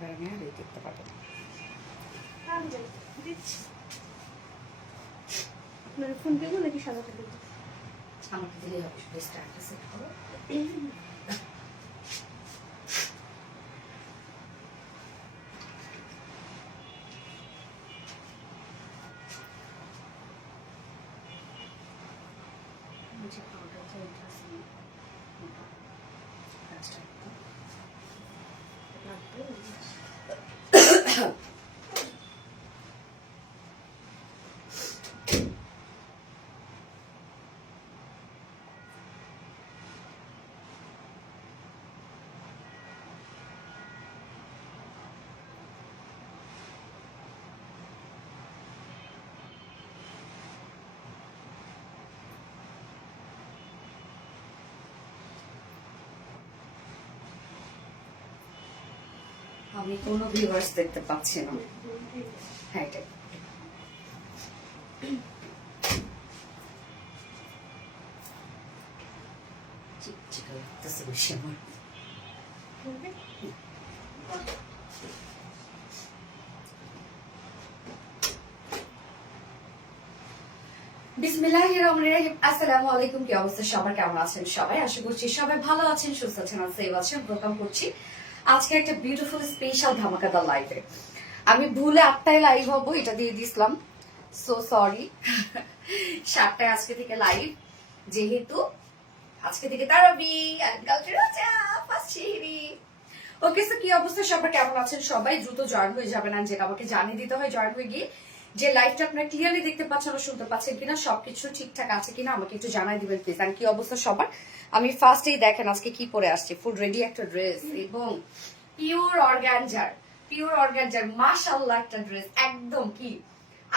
পারেন আর এই দেখতে পাবেন। আপনার ফোন দেবো নাকি সাদাটা দেবো? আমাকে দিলেই হবে, শুধু স্টারটা সেট করো। मुझे पाउडर का इंटरेस्ट नहीं আমি কোনো ভিউয়ার্স দেখতে পাচ্ছি না। হ্যাঁ এটাই চিকচিকা লাগতেছে বেশি আমার। বিসমিল্লাহির রহমানির রহিম। আসসালামু আলাইকুম। কি অবস্থা সবার, কেমন আছেন সবাই? আশা করছি সবাই ভালো আছেন, সুস্থ আছেন আর সেভ আছেন। ওয়েলকাম করছি আজকে একটা বিউটিফুল স্পেশাল ধামাকাদার লাইভে। আমি ভুলে 8টায় লাইভ হবো, এটা দিয়ে দিছিলাম, সো সরি। 7টায় আজকে থেকে লাইভ, যেহেতু আজকে থেকে তারাবি কালকে রাজা ফাঁসিরি। ওকে, সো কি অবস্থা সবার, কেমন আছেন সবাই? দ্রুত জয়েন হয়ে যাবেন, আর যেটা আমাকে জানিয়ে দিতে হয় জয়েন হয়ে গিয়ে যে লাইভটা আপনারা ক্লিয়ারলি দেখতে পাচ্ছেন আর শুনতে পাচ্ছেন কিনা, সবকিছু ঠিকঠাক আছে কিনা আমাকে একটু জানাই দিবেন প্লিজ। আর কি অবস্থা সবার? আমি ফার্স্টেই দেখেন আজকে কি পরে আসছি, ফুল রেডি একটা ড্রেস এবং পিওর অর্গানজার মাশাআল্লাহ একটা ড্রেস। একদম কি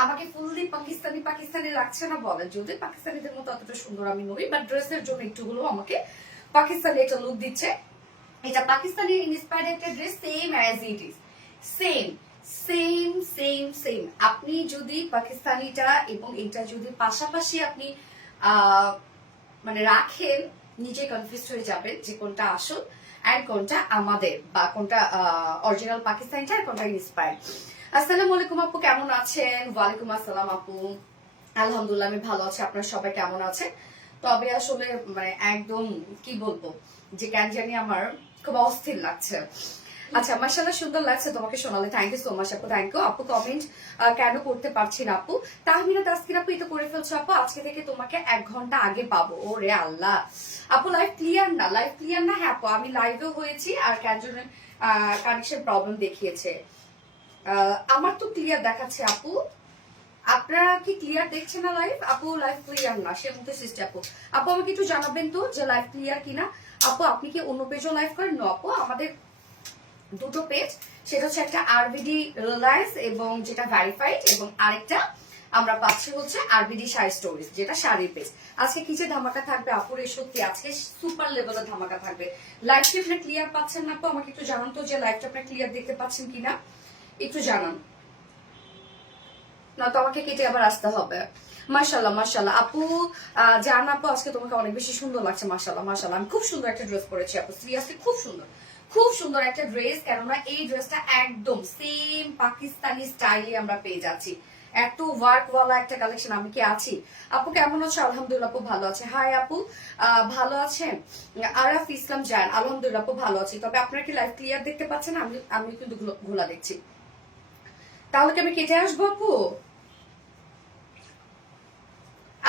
আমাকে ফুললি পাকিস্তানি পাকিস্তানি লাগছে না বলে, যদি পাকিস্তানিদের মতো অতটা সুন্দর আমি নই, বাট ড্রেসের জন্য একটু হলেও আমাকে পাকিস্তানি একটা লুক দিচ্ছে। এটা পাকিস্তানি ইন্সপায়ার্ড একটা dress, same as it is, same same same same. আপনি যদি পাকিস্তানিটা এবং এটা যদি পাশাপাশি আপনি মানে রাখেন, নিজে কনফিউজ হয়ে যাবেন যে কোনটা আসল আর কোনটা আমাদের, বা কোনটা অরিজিনাল পাকিস্তানিটা আর কোনটা ইন্সপায়ার্ড। আসসালামু আলাইকুম আপু, কেমন আছেন? ওয়ালাইকুম আসসালাম আপু, আলহামদুলিল্লাহ আমি ভালো আছি। আপনারা সবাই কেমন আছেন? তবে আসলে মানে একদম কি বলবো, যে কেন জানি আমার খুব অস্থির লাগছে। আচ্ছা, মাশাআল্লাহ সুন্দর লাগছে তোমাকে শোনালে, থ্যাংক ইউ সো মাচ আপু, থ্যাংক ইউ আপু। কমেন্ট কেন করতে পারছি না আপু? তাহমিনা তাসকিন আপু, এটা করে ফেলছো আপু, আজকে থেকে তোমাকে 1 ঘন্টা আগে পাবো। ওরে আল্লাহ আপু, লাইভ ক্লিয়ার না, লাইভ ক্লিয়ার না। হ্যাঁ আপু, আমি লাইভেও হয়েছি আর ক্যান্টনের কানেকশন প্রবলেম দেখিয়েছে। আমার তো ক্লিয়ার দেখাচ্ছে আপু, আপনারা কি ক্লিয়ার দেখছেন না লাইভ? আপু লাইভ ক্লিয়ার না, সে মতো সিস্টে আপু। আপু আমাকে একটু জানাবেন তো যে লাইভ ক্লিয়ার কিনা। আপু আপনি কি অন্য পেজও লাইভ করেন? না আপু, আমাদের দুটো পেজ, সেটা হচ্ছে একটা আরবিডি রিলায়েন্স এবং যেটা ভেরিফাইড, এবং আরেকটা আমরা পাচ্ছি হচ্ছে আরবিডি শাড়ি স্টোরিজ, যেটা শাড়ির পেজ। আজকে কি যে ধামাকা থাকবে আপুর, সত্যি আজকে সুপার লেভেলের ধামাকা থাকবে। লাইভটা আপনারা ক্লিয়ার পাচ্ছেন না আপু? আমাকে একটু জানান তো যে লাইভটা আপনারা ক্লিয়ার দেখতে পাচ্ছেন কিনা, একটু জানান, না তো আমাকে কেটে আবার আসতে হবে। মাশাআল্লাহ মাশাআল্লাহ আপু, জান আপু আজকে তোমাকে অনেক বেশি সুন্দর লাগছে। মাশাআল্লাহ মাশাআল্লাহ, আমি খুব সুন্দর একটা ড্রেস পরেছি আপু, সিরিয়াসলি খুব সুন্দর, খুব সুন্দর একটা ড্রেস। কেননা এই ড্রেসটা একদম সেম পাকিস্তানি স্টাইলে আমরা পেয়ে যাচ্ছি। এত ওয়ার্ক ওয়ালা একটা কালেকশন। আমি কি আছি আপু, কেমন আছো? আলহামদুলিল্লাহ আপু ভালো আছে। হাই আপু, ভালো আছেন? আরাফ ইসলাম জান, আলহামদুলিল্লাহ আপু ভালো আছি। তবে আপনারা কি লাইভ ক্লিয়ার দেখতে পাচ্ছেন? আমি কিন্তু ঘোলা দেখছি। তাহলে কি আমি কেটে আসবো আপু?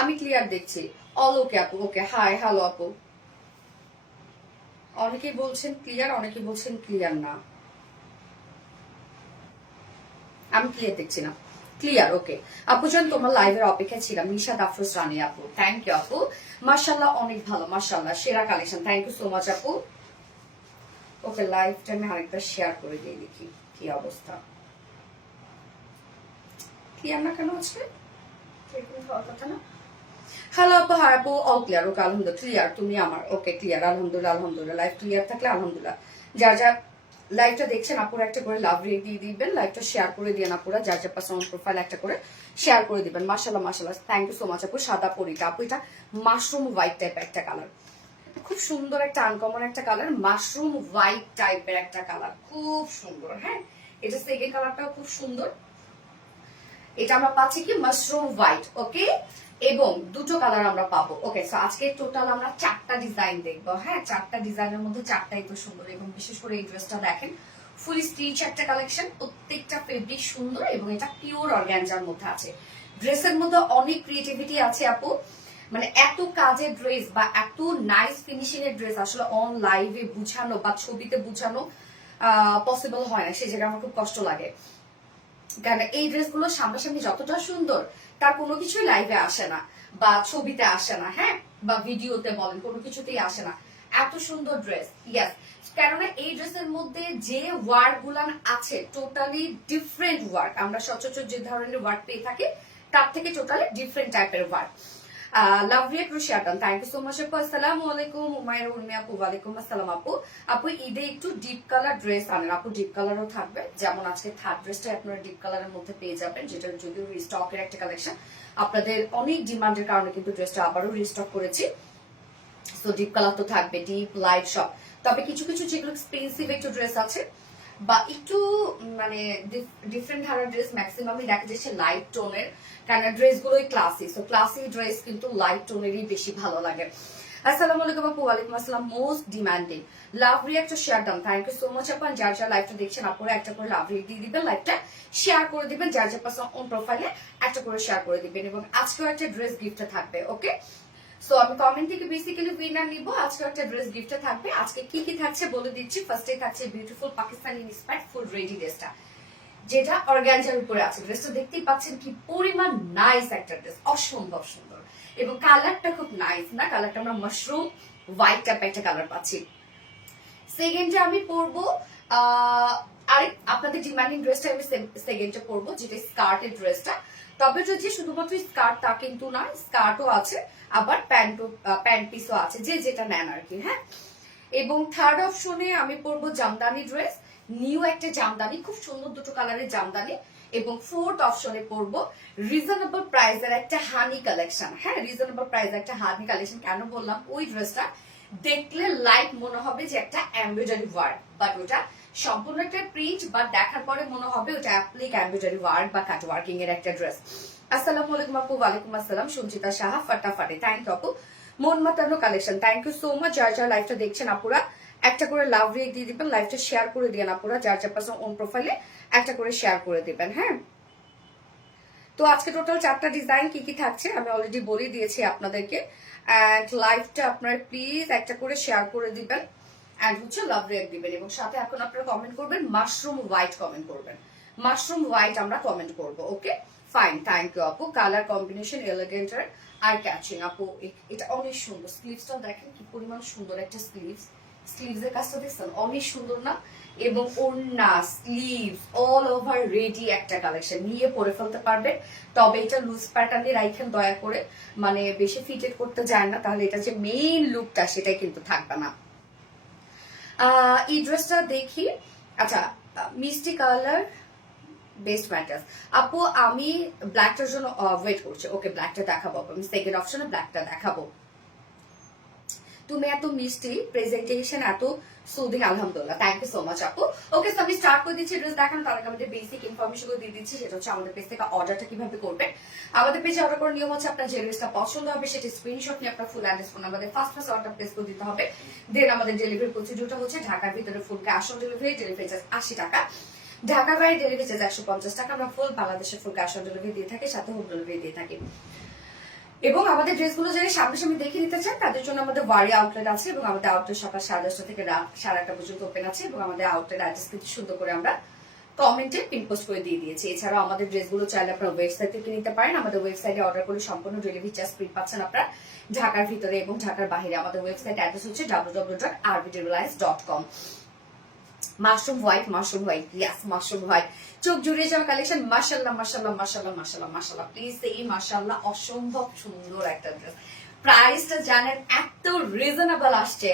আমি ক্লিয়ার দেখছি। অল ওকে আপু, ওকে। হাই হ্যালো আপু, অনেকেই বলছেন ক্লিয়ার, অনেকে বলছেন ক্লিয়ার না। আমি ক্লিয়ার দেখছি না। ক্লিয়ার, ওকে আপু জান, তোমার লাইভের অপেক্ষা ছিলাম। নিশাদ আফরোজ রানী আপু, থ্যাংক ইউ আপু। মাশাআল্লাহ অনেক ভালো, মাশাআল্লাহ সেরা collection, thank you so much আপু। ওকে, লাইভটা আমি আরেকবার শেয়ার করে দিয়ে দেখি কি অবস্থা। ক্লিয়ার না কেন আছে? হওয়ার কথা না। হ্যালো আপু, হাই আপু, অল ক্লিয়ার, ওকে আলহামদুলিল্লাহ ক্লিয়ার। তুমি আমার ওকে ক্লিয়ার, আলহামদুলিল্লাহ আলহামদুলিল্লাহ। লাইভ ক্লিয়ার থাকলে আলহামদুলিল্লাহ। যার যার লাইভটা দেখছেন আপুরা একটা করে লাভ রেট দিয়ে দিবেন, লাইভটা শেয়ার করে দিন আপুরা, যার যার পার্সোনাল প্রোফাইল একটা করে শেয়ার করে দিবেন। মাশাআল্লাহ মাশাআল্লাহ, থ্যাংক ইউ সো মাচ আপু। সাদা পরিটা আপু, এটা মাশরুম হোয়াইট টাইপ একটা কালার, খুব সুন্দর একটা আনকমন একটা কালার, মাশরুম হোয়াইট টাইপের একটা কালার, খুব সুন্দর। হ্যাঁ, এটা সেকেন্ড কালারটাও খুব সুন্দর। এটা আমরা পাচ্ছি কি মাশরুম হোয়াইট, ওকে, এবং দুটো কালার আমরা পাবো। ওকে, সো আজকে টোটাল আমরা 4টা ডিজাইন দেখবো। হ্যাঁ, 4টা ডিজাইনের মধ্যে 4টাই তো সুন্দর, এবং বিশেষ করে এই ড্রেসটা দেখেন, ফুল স্টিচ একটা কালেকশন, প্রত্যেকটা ফেব্রিক সুন্দর, এবং এটা পিওর অর্গানজার মধ্যে আছে। ড্রেসের মধ্যে অনেক ক্রিয়েটিভিটি আছে আপু, মানে এত কাজের ড্রেস বা এত নাইস ফিনিশিং এর ড্রেস আসলে অন লাইভে বুঝানো বা ছবিতে বুঝানো পসিবল হয় না, সেই জায়গায় আমার খুব কষ্ট লাগে। কারণ এই ড্রেসগুলো সামনাসামনি যতটা সুন্দর, তার কোনো কিছুই লাইভে আসে না বা ছবিতে আসে না। হ্যাঁ, বা ভিডিওতে বলেন, কোনো কিছুতেই আসে না এত সুন্দর ড্রেস। ইয়াস, কেননা এই ড্রেসের মধ্যে যে ওয়ার্ক গুলান আছে টোটালি ডিফারেন্ট ওয়ার্ক। আমরা সচরাচর যে ধরনের ওয়ার্ক পেয়ে থাকি তার থেকে টোটালি ডিফারেন্ট টাইপের ওয়ার্ক। লাভলি ক্রোশিয়াটন, থ্যাংক ইউ সো মাচ আপু। আসসালামু আলাইকুম উমাইর উর্মি আপু। ওয়ালাইকুম আসসালাম আপু। আপু ঈদে একটু ডিপ কালার ড্রেস আনেন আপু, ডিপ কালারও থাকবে, যেমন আজকে থার্ড ড্রেসটা আপনারা ডিপ কালারের মধ্যে পেয়ে যাবেন, যেটা যদিও রিস্টকের একটা কালেকশন। আপনাদের অনেক ডিমান্ডের কারণে কিন্তু ড্রেসটা আবারও রিস্টক করেছি। সো ডিপ কালার তো থাকবে, ডিপ লাইট সব। তবে কিছু কিছু যেগুলো এক্সপেন্সিভ একটু ড্রেস আছে বা একটু মানে ডিফারেন্ট ধারার ড্রেস ম্যাক্সিমামই দেখা যাচ্ছে লাইট টোনের, কারণ ড্রেস গুলোই ক্লাসি। সো ক্লাসি ড্রেস কিন্তু লাইট টোনেরই বেশি ভালো লাগে। আসসালামু আলাইকুম আপু। ওয়ালাইকুম আসসালাম। Most demanding love react to share দাম, থ্যাংক ইউ সো মাচ আপু। যার যার লাইভটা দেখছেন আপনারা একটা করে লাভ রিয়াক্ট দিয়ে দিবেন, লাইভটা শেয়ার করে দিবেন, যার যার পার্সন অন প্রোফাইলে একটা করে শেয়ার করে দিবেন, এবং আজকেও একটা ড্রেস গিফটে থাকবে। ওকে, সো আমি কমেন্ট থেকে বেসিক্যালি উইনার নিব। আজকে একটা ড্রেস গিফটে থাকবে। আজকে কি কি থাকছে বলে দিচ্ছি। ফার্স্টে থাকছে beautiful Pakistani inspired full ready ড্রেসটা, যেটা অর্গানজার উপরে আছে। ড্রেসটা দেখতেই পাচ্ছেন কি পরিমাণ নাইস একটা ড্রেস, অসম্ভব সুন্দর, এবং কালারটা খুব নাইস না, কালারটা আমরা মাশরুম হোয়াইট টাইপ একটা কালার পাচ্ছি। সেকেন্ডে আমি পরবো আরেক আপনাদের ডিমান্ডিং ড্রেসটা আমি সেকেন্ডে পরবো, যেটা স্কার্টের ড্রেসটা। তবে যদি শুধুমাত্র স্কার্ট তা কিন্তু না, স্কার্টও আছে, আবার প্যান্ট পিসও আছে, যে যেটা নেন আর কি। হ্যাঁ, এবং থার্ড অপশনে আমি পরবো জামদানি ড্রেস, নিউ একটা জামদানি, খুব সুন্দর দুটো কালারের জামদানি। এবং ফোর্থ অপশনে পরবো রিজনেবল প্রাইসের একটা হানি কালেকশন। হ্যাঁ, রিজনেবল প্রাইসের একটা হানি কালেকশন। কেন বললাম, ওই ড্রেসটা দেখলে লাইট মনে হবে যে একটা এমব্রয়ডারি ওয়ার্ক, বাট ওটা সম্পূর্ণ একটা প্রিন্ট, বা দেখার পরে মনে হবে ওটা অ্যাপ্লিক এমব্রয়ডারি ওয়ার্ক বা কাট ওয়ার্কিং এর একটা ড্রেস। আসসালামু আলাইকুম আপু। ওয়ালাইকুম আসসালাম। সঞ্চিতা সাহা, ফাটাফাটি, থ্যাংক ইউ আপু। মন মাতানো collection, thank you so much. যার যার লাইভটা দেখছেন আপুরা একটা করে লাভ রিয়েক্ট দিয়ে দিবেন, লাইভটা শেয়ার করে দিবেন আপুরা, যার যার পার্সন অন প্রোফাইলে একটা করে শেয়ার করে দিবেন। হ্যাঁ, তো আজকে টোটাল 4টা ডিজাইন কি কি থাকছে আমি অলরেডি বলে দিয়েছি আপনাদেরকে। এন্ড লাইভটা আপনারা প্লিজ একটা করে শেয়ার করে দিবেন, এন্ড হচ্ছে লাভ রিয়েক্ট দিবেন, এবং সাথে এখন আপনারা কমেন্ট করবেন মাশরুম হোয়াইট, কমেন্ট করবেন মাশরুম হোয়াইট, আমরা কমেন্ট করব। ওকে ফাইন, থ্যাংক ইউ আপু। কালার কম্বিনেশন এলিগেন্ট আর ক্যাচিং আপু, এটা অনেক সুন্দর। স্লিভসটা দেখেন কি পরিমাণ সুন্দর একটা স্লিভস এর কাজটা দেখছেন অনেক সুন্দর না, এবং ওড়না স্লিভস অল ওভার রেডি একটা কালেকশন, নিয়ে পরে ফেলতে পারবে। তবে এটা লুজ প্যাটার্নে রাখেন দয়া করে, মানে বেশি ফিটেড করতে যায় না, তাহলে এটা যে মেইন লুকটা সেটাই কিন্তু থাকবে না। এই ড্রেসটা দেখি, আচ্ছা মিষ্টি কালার বেস্ট ম্যাটার্স আপু, আমি ব্ল্যাকটার জন্য ওয়েট করছি। ওকে, ব্ল্যাকটা দেখাবো, আমি সেকেন্ড অপশনে ব্ল্যাকটা দেখাবো। তুমি এত মিষ্টি, প্রেজেন্টেশন এত সুদিং, আলহামদুলিল্লাহ, থ্যাংক ইউ সো মাচ আপু। ওকে, সো আমি স্টার্ট করে দিচ্ছি ড্রেস দেখানো, তার আগে আমাদের বেসিক ইনফরমেশন গুলো দিয়ে দিচ্ছি, সেটা হচ্ছে আমাদের পেজ থেকে অর্ডারটা কিভাবে করবে। আমাদের পেজে অর্ডার করার নিয়ম হচ্ছে আপনার যে ড্রেসটা পছন্দ হবে সেটা স্ক্রিনশট নিয়ে আপনার ফুল অ্যাড্রেস ফোন নাম্বারে ফার্স্ট অর্ডার প্লেস করে দিতে হবে। দেন আমাদের ডেলিভারি প্রসিডিউরটা হচ্ছে ঢাকার ভিতরে full cash on delivery, delivery charge 80 টাকা, ঢাকার বাইরে ডেলিভারি চার্জ 150 টাকা। আমরা ফুল বাংলাদেশে ফুল ক্যাশ অন ডেলিভারি দিয়ে থাকি, সাথে হোম ডেলিভারি দিয়ে থাকি। এবং আমাদের ড্রেসগুলো যারা সামনে দেখে নিতে চান তাদের জন্য আমাদের ওয়ারি আউটলেট আছে, এবং আমাদের আউটলেট সকাল 10:30 থেকে রাত 8:30 পর্যন্ত ওপেন আছে, এবং আমাদের আউটলেট অ্যাড্রেস কিন্তু সুন্দর করে আমরা কমেন্টে পিনপোস্ট করে দিয়ে দিয়েছি। এছাড়াও আমাদের ড্রেসগুলো চাইলে আপনারা ওয়েবসাইট থেকে নিতে পারেন। আমাদের ওয়েবসাইটে অর্ডার করে সম্পূর্ণ ডেলিভারি চার্জ ফ্রি পাচ্ছেন আপনারা ঢাকার ভিতরে এবং ঢাকার বাইরে। আমাদের ওয়েবসাইট অ্যাড্রেস হচ্ছে www.rbdreliance.com। মাশরুম হোয়াইট, ইয়াস মাশরুম হোয়াইট, চোখ জুড়িয়ে যাওয়া কালেকশন। মাশাআল্লাহ মাশাআল্লাহ মাশাআল্লাহ মাশাআল্লাহ মাশাআল্লাহ, প্লিজ এই মাশাআল্লাহ, অসম্ভব সুন্দর একটা ড্রেস। প্রাইসটা জানেন এত রিজনেবল আসছে,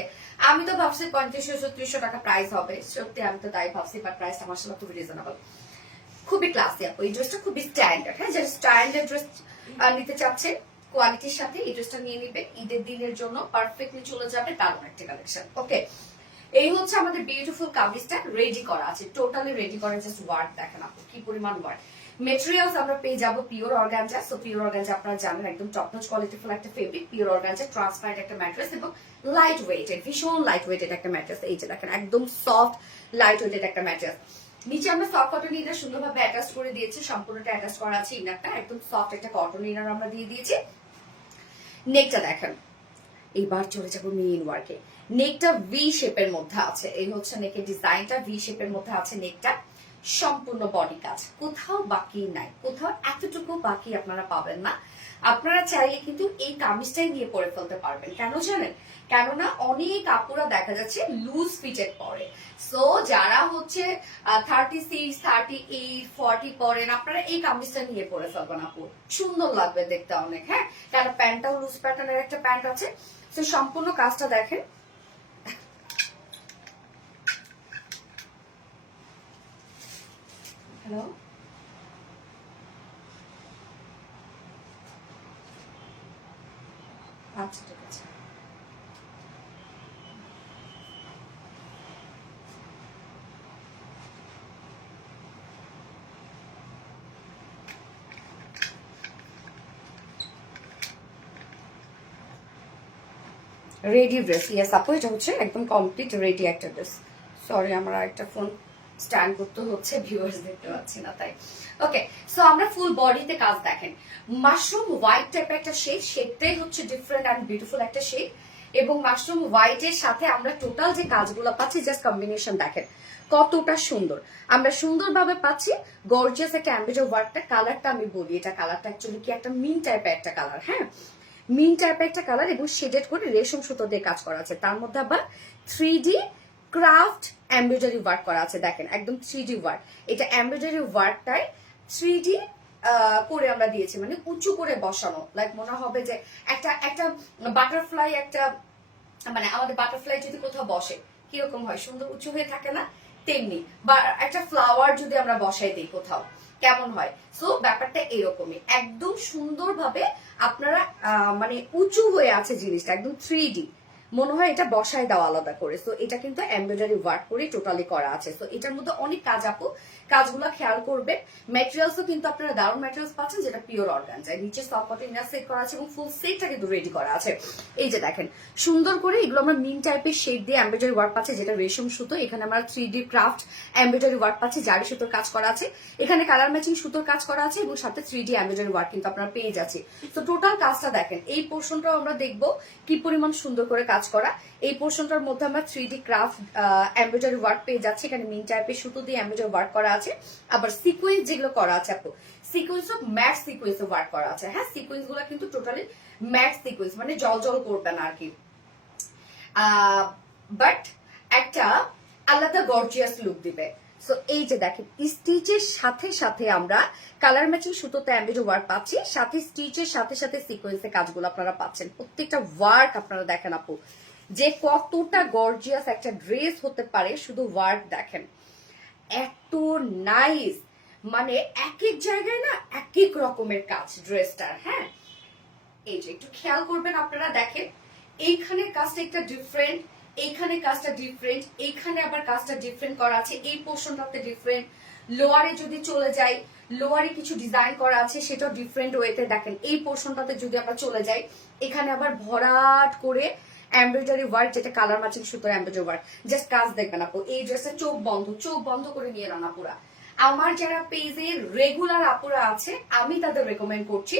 আমি তো ভাবছি 3500-3600 টাকা প্রাইস হবে, সত্যি আমি তো তাই ভাবছি, বাট প্রাইসটা মাশাআল্লাহ খুবই রিজনেবল, খুবই ক্লাসি আপু। এই ড্রেসটা খুবই স্ট্যান্ডার্ড। হ্যাঁ, যারা স্ট্যান্ডার্ড ড্রেস নিতে চাচ্ছে কোয়ালিটির সাথে এই ড্রেসটা নিয়ে নিবে, ঈদের দিনের জন্য পারফেক্টলি চলে যাবে, দারুণ একটা কালেকশন। ওকে, এই হচ্ছে আমাদের বিউটিফুল কামিজটা রেডি করা আছে, টোটালি রেডি করা, জাস্ট ওয়ার্ক দেখেন আপু কি পরিমাণ ওয়ার্ক। মেটেরিয়ালস আমরা পেয়ে যাবো pure organza. So pure organza আপনারা জানেন একদম টপ নচ কোয়ালিটিফুল একটা ফেব্রিক, পিওর অর্গানজা, ট্রান্সপারেন্ট একটা ম্যাট্রেস এবং লাইট ওয়েটেড, ভীষণ লাইট ওয়েটেড একটা ম্যাট্রেস। এই যে দেখেন একদম সফট লাইট ওয়েটেড একটা ম্যাট্রেস। নিচে আমরা সফট কটন ইনার সুন্দরভাবে অ্যাটাচ করে দিয়েছি, সম্পূর্ণটা অ্যাটাচ করা আছে ইনারটা, একদম সফট একটা কটন ইনার আমরা দিয়ে দিয়েছি। নেকটা দেখেন, এইবার চলে যাবো মেইন ওয়ার্কে। নেকটা ভি শেপের মধ্যে আছে, এই হচ্ছে নেকের ডিজাইনটা, ভি শেপের মধ্যে আছে নেকটা, সম্পূর্ণ বডি কাজ, কোথাও বাকি নাই, কোথাও এতটুকু বাকি আপনারা পাবেন না। আপনারা চাইলে কিন্তু এই কামিজটাই নিয়ে পরে ফেলতে পারবেন, কেন জানেন? কেননা অনেক আপুরা দেখা যাচ্ছে লুজ ফিটেড পরে। সো যারা হচ্ছে 36, 38, 40 পরেন, আপনারা এই কামিজটা নিয়ে পরে ফেলবেন আপু, সুন্দর লাগবে দেখতে অনেক। হ্যাঁ, কারণ প্যান্টটাও লুজ প্যাটার্নের একটা প্যান্ট আছে। তো সম্পূর্ণ কাজটা দেখেন, হ্যালো, আচ্ছা ঠিক আছে। রেডি ড্রেস, ইয়েস আপু, এটা হচ্ছে একদম কমপ্লিট রেডি একটা ড্রেস। সরি, আমার একটা ফোন স্ট্যান্ড করতে হচ্ছে, ভিউয়ার্স দেখতে পাচ্ছি না তাই। ওকে, সো আমরা ফুল বডিতে কাজ দেখেন, মাশরুম হোয়াইট টাইপের একটা শেড, শেডটাই হচ্ছে ডিফারেন্ট অ্যান্ড বিউটিফুল একটা শেড, এবং মাশরুম হোয়াইটের সাথে আমরা টোটাল যে কাজগুলো পাচ্ছি, জাস্ট কম্বিনেশন দেখেন কতটা সুন্দর, আমরা সুন্দরভাবে পাচ্ছি। গর্জিয়াস একটা অ্যাম্বিজো ওয়ার্কটা, কালারটা আমি বলি, এটা কালারটা অ্যাকচুয়ালি কি একটা মিন টাইপের একটা কালার, হ্যাঁ মিন টাইপের একটা কালার, এবং শেডেড করে রেশম সুতো দিয়ে কাজ করা আছে, তার মধ্যে আবার 3D ক্রাফট এমব্রয়ডারি ওয়ার্ক করা আছে, দেখেন একদম 3D ওয়ার্ক। এটা এমব্রয়ডারি ওয়ার্কটাই 3D করে আমরা দিয়েছি, মানে উঁচু করে বসানো, লাইক মনে হবে যে একটা একটা বাটারফ্লাই, একটা মানে আমাদের বাটারফ্লাই যদি কোথাও বসে কিরকম হয়, সুন্দর উঁচু হয়ে থাকে না, তেমনি। বা একটা ফ্লাওয়ার যদি আমরা বসাই দিই কোথাও কেমন হয়, সো ব্যাপারটা এরকমই, একদম সুন্দরভাবে আপনারা মানে উঁচু হয়ে আছে জিনিসটা, একদম 3D মনে হয় এটা বসায় দেওয়া আলাদা করে। সো এটা কিন্তু এমব্রয়ডারি ওয়ার্ক করে টোটালি করা আছে। সো এটার মধ্যে অনেক কাজ আপু, কাজগুলো খেয়াল করবে। ম্যাটেরিয়ালসও কিন্তু আপনারা দারুণ ম্যাটেরিয়ালস পাচ্ছেন, যেটা পিওর অর্গানজা, নিচে সফট কটন ইনার সেট করা আছে এবং ফুল সেটটা কিন্তু রেডি করা আছে। এই যে দেখেন সুন্দর করে এগুলো আমরা মিন টাইপের শেড দিয়ে এমব্রয়ডারি ওয়ার্ক পাচ্ছি, যেটা রেশম সুতো, এখানে আমরা 3D ক্রাফট এমব্রয়ডারি ওয়ার্ক পাচ্ছি, জারি সুতোর কাজ করা আছে, এখানে কালার ম্যাচিং সুতোর কাজ করা আছে, এবং সাথে 3D এমব্রয়ডারি ওয়ার্ক কিন্তু আপনারা পেয়ে যাচ্ছি। তো টোটাল কাজটা দেখেন, এই পোর্শনটাও আমরা দেখবো কি পরিমাণ সুন্দর করে কাজ করা। এই পোর্শনটার মধ্যে আমরা 3D ক্রাফট এমব্রয়ডারি ওয়ার্ক পেয়ে যাচ্ছি, এখানে মিন টাইপের সুতো দিয়ে এমব্রয়ডারি ওয়ার্ক করা আছে, আবার সিকোয়েন্স যেগুলো করা আছে আপু, sequence of mat sequence work করা আছে। হ্যাঁ, সিকোয়েন্স গুলো কিন্তু টোটালি ম্যাট সিকোয়েন্স, মানে জল জল করবে না আর কি, বাট একটা আলাদা গর্জিয়াস লুক দিবে। সো এই যে দেখেন স্টিচের সাথে সাথে আমরা কালার ম্যাচিং সুতোতে এমব্রয়ডারি ওয়ার্ক পাচ্ছি, সাথে স্টিচের সাথে সাথে সিকোয়েন্সের কাজগুলো আপনারা পাচ্ছেন। প্রত্যেকটা ওয়ার্ক আপনারা দেখেন আপু যে কতটা গর্জিয়াস একটা ড্রেস হতে পারে, শুধু ওয়ার্ক দেখেন এত নাইস, মানে এক এক জায়গায় না এক এক রকমের কাজ ড্রেসটার। হ্যাঁ, এই যে একটু খেয়াল করবেন আপনারা, দেখেন এইখানে কাজটা একটা ডিফারেন্ট, এইখানে কাজটা ডিফারেন্ট, এইখানে আবার কাজটা ডিফারেন্ট করা আছে, এই পোর্শনটাতে ডিফারেন্ট, লোয়ারে যদি চলে যাই লোয়ারে কিছু ডিজাইন করা আছে, সেটাও ডিফারেন্ট ওয়েতে। দেখেন এই পোর্শনটাতে যদি আমরা চলে যাই, এখানে আবার ভরাট করে এমব্রয়ডারি ওয়ার্ক, যেটা কালার ম্যাচিং সুতোর এমব্রয়ডারি ওয়ার্ক, জাস্ট কাজ দেখবেন আপু, এই ড্রেসের চোখ বন্ধ করে নিয়ে রান্না পুরা। আমার যারা পেজে রেগুলার আপুরা আছে, আমি তাদের রেকমেন্ড করছি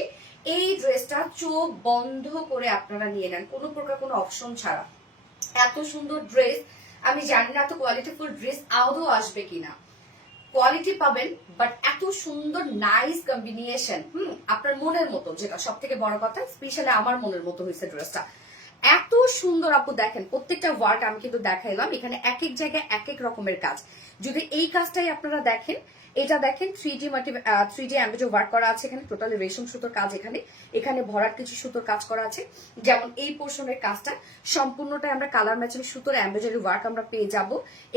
এই ড্রেসটা চোখ বন্ধ করে আপনারা নিয়ে নেন, কোনো প্রকার কোনো অপশন ছাড়া। এত সুন্দর ড্রেস, আমি জানি না এত কোয়ালিটিফুল ড্রেস আদৌ আসবে কিনা, কোয়ালিটি পাবেন বাট এত সুন্দর নাইস কম্বিনেশন, আপনার মনের মতো, যেটা সব থেকে বড় কথা, স্পেশালি আমার মনের মতো হয়েছে ড্রেসটা, এত সুন্দর আপু। দেখেন প্রত্যেকটা ওয়ার্ক আমি কিন্তু দেখাইলাম, এখানে এক এক জায়গায় এক এক রকমের কাজ। যদি এই কাজটাই আপনারা দেখেন, এটা দেখেন 3D এমব্রয়ডারি ওয়ার্ক করা আছে, এখানে টোটালি রেশম সুতোর কাজ, এখানে ভরাট কিছু সুতোর কাজ করা আছে। যেমন এই পোর্শনের কাজটা সম্পূর্ণটাই আমরা কালার ম্যাচিং সুতোর এমব্রয়ডারি ওয়ার্ক আমরা পেয়ে যাব।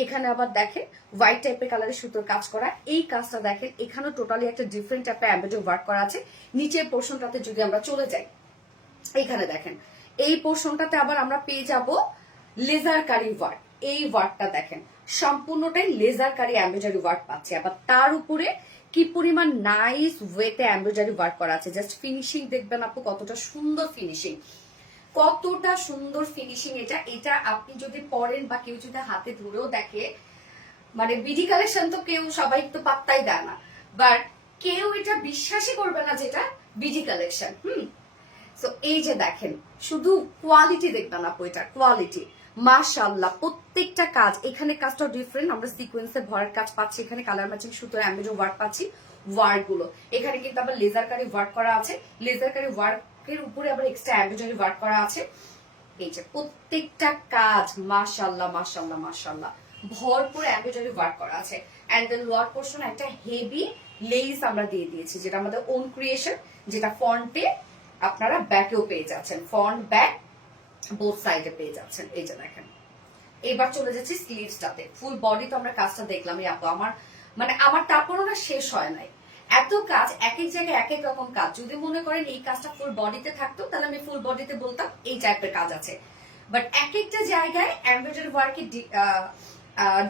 এখানে আবার দেখেন হোয়াইট টাইপের কালারের সুতোর কাজ করা, এই কাজটা দেখেন এখানেও টোটালি একটা ডিফারেন্ট টাইপের এমব্রয়ডারি ওয়ার্ক করা আছে। নিচের পোর্শনটাতে যদি আমরা চলে যাই, এইখানে দেখেন এই পোর্শনটাতে আবার আমরা পেয়ে যাব লেজার কারি ওয়ার্ক। এই ওয়ার্কটা দেখেন সম্পূর্ণটাই লেজার কারি এমব্রয়ডারি ওয়ার্ক পাচ্ছে, আবার তার উপরে কি পরিমাণ নাইস ওয়েতে এমব্রয়ডারি ওয়ার্ক করা আছে। জাস্ট ফিনিশিং দেখবেন আপু কতটা সুন্দর ফিনিশিং, কতটা সুন্দর ফিনিশিং। এটা আপনি যদি পরেন বা কেউ যদি হাতে ধরেও দেখে, মানে বিডি কালেকশন তো কেউ সবাই তো পাত্তাই দেয় না, বাট কেউ এটা বিশ্বাসই করবে না যেটা বিডি কালেকশন। সো এই যে দেখেন শুধু কোয়ালিটি দেখবেন আপু, এটা কোয়ালিটি মাশাআল্লাহ। প্রত্যেকটা কাজ এখানে কাজটা ডিফারেন্ট, আমরা সিকোয়েন্সে ভরার কাজ পাচ্ছি, এখানে কালার ম্যাচিং সুতোর এমব্রয়ডারি ওয়ার্ক পাচ্ছি। ওয়ার্ক গুলো এখানে কিন্তু আবার লেজার কারি ওয়ার্ক করা আছে, লেজার কারি ওয়ার্কের উপরে আবার এক্সট্রা এমব্রয়ডারি ওয়ার্ক করা আছে। এই যে প্রত্যেকটা কাজ মাশাআল্লাহ মাশাআল্লাহ মাশাআল্লাহ ভরপুর এমব্রয়ডারি ওয়ার্ক করা আছে। এন্ড দেন লোয়ার পোর্শন একটা হেভি লেস আমরা দিয়ে দিয়েছি, যেটা আমাদের ওন ক্রিয়েশন, যেটা ফ্রন্টে আপনারা ব্যাকেও পেয়ে যাচ্ছেন, ফ্রন্ট ব্যাক বোথ সাইডে পেয়ে যাচ্ছেন। এই যে দেখেন এবার চলে যাচ্ছি স্লিভসটাতে। ফুল বডি তো আমরা কাজটা দেখলাম, এই আপু আমার তারপরও না শেষ হয় নাই, এত কাজ, এক এক জায়গায় এক এক রকম কাজ। যদি মনে করেন এই কাজটা ফুল বডিতে থাকতো তাহলে আমি ফুল বডিতে বলতাম এই টাইপের কাজ আছে, বাট এক একটা জায়গায় এমব্রয়ডারি ওয়ার্কের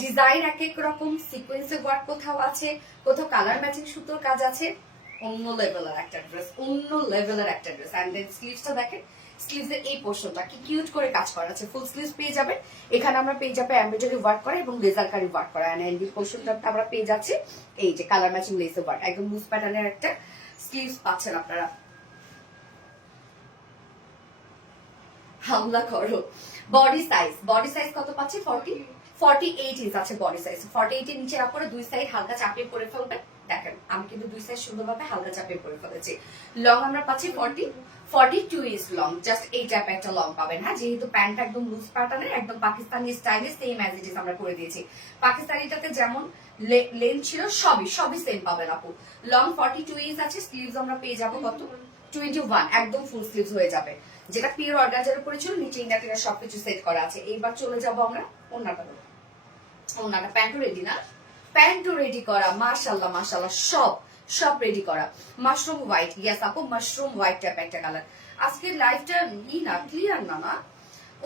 ডিজাইন এক এক রকম, সিকোয়েন্সের ওয়ার্ক কোথাও আছে, কোথাও কালার ম্যাচিং সুতোর কাজ আছে। অন্য লেভেলের একটা ড্রেস, অন্য লেভেলের একটা ড্রেস। এন্ড দেন স্লিভসটা দেখেন, স্লিভসের এই পোর্শনটা কি কিউট করে কাজ করা আছে। ফুল স্লিভস পেয়ে যাবেন, এখানে আমরা পেয়ে যাবো এমব্রয়ডারি ওয়ার্ক করা এবং লেজার কারি ওয়ার্ক করা। এন্ড এই পোর্শনটা আমরা পেয়ে যাচ্ছি এই যে কালার ম্যাচিং লেসের ওয়ার্ক, একদম লুজ প্যাটার্নের একটা স্লিভস পাচ্ছেন আপনারা। হামলা করো। বডি সাইজ কত পাচ্ছি? 48 ইঞ্চ আছে বডি সাইজ। 48 এর নিচে রাখলে দুই সাইড হালকা চাপিয়ে পরে ফেলবেন। দেখেন আমি কিন্তু দুই সাইড সুন্দরভাবে হালকা চাপিয়ে পরে ফেলেছি। লং আমরা পাচ্ছি 42 ইঞ্চ লং, জাস্ট এই টাইপ একটা লং পাবেন। হ্যাঁ, যেহেতু প্যান্ট একদম লুজ প্যাটার্নের, একদম পাকিস্তানি স্টাইলে সেম অ্যাজ ইট ইজ আমরা করে দিয়েছি। পাকিস্তানিটাতে যেমন লেন্থ ছিল সবই সেম পাবেন আপু। লং 42 ইঞ্চ আছে। স্লিভস আমরা পেয়ে যাবো কত? 21, একদম ফুল স্লিভস হয়ে যাবে, যেটা পিওর অর্গানজার উপরে ছিল, নিচে ইন্ডাটিনা সবকিছু সেট করা আছে। এইবার চলে যাব আমরা ওন্নাটা। প্যান্টও রেডি না? প্যান্টও রেডি করা, মাশাআল্লাহ মাশাআল্লাহ, সব রেডি করা। মাশরুম হোয়াইট, ইয়েস আপু মাশরুম হোয়াইট টাইপ একটা কালার। আজকে লাইফটা না ক্লিয়ার না।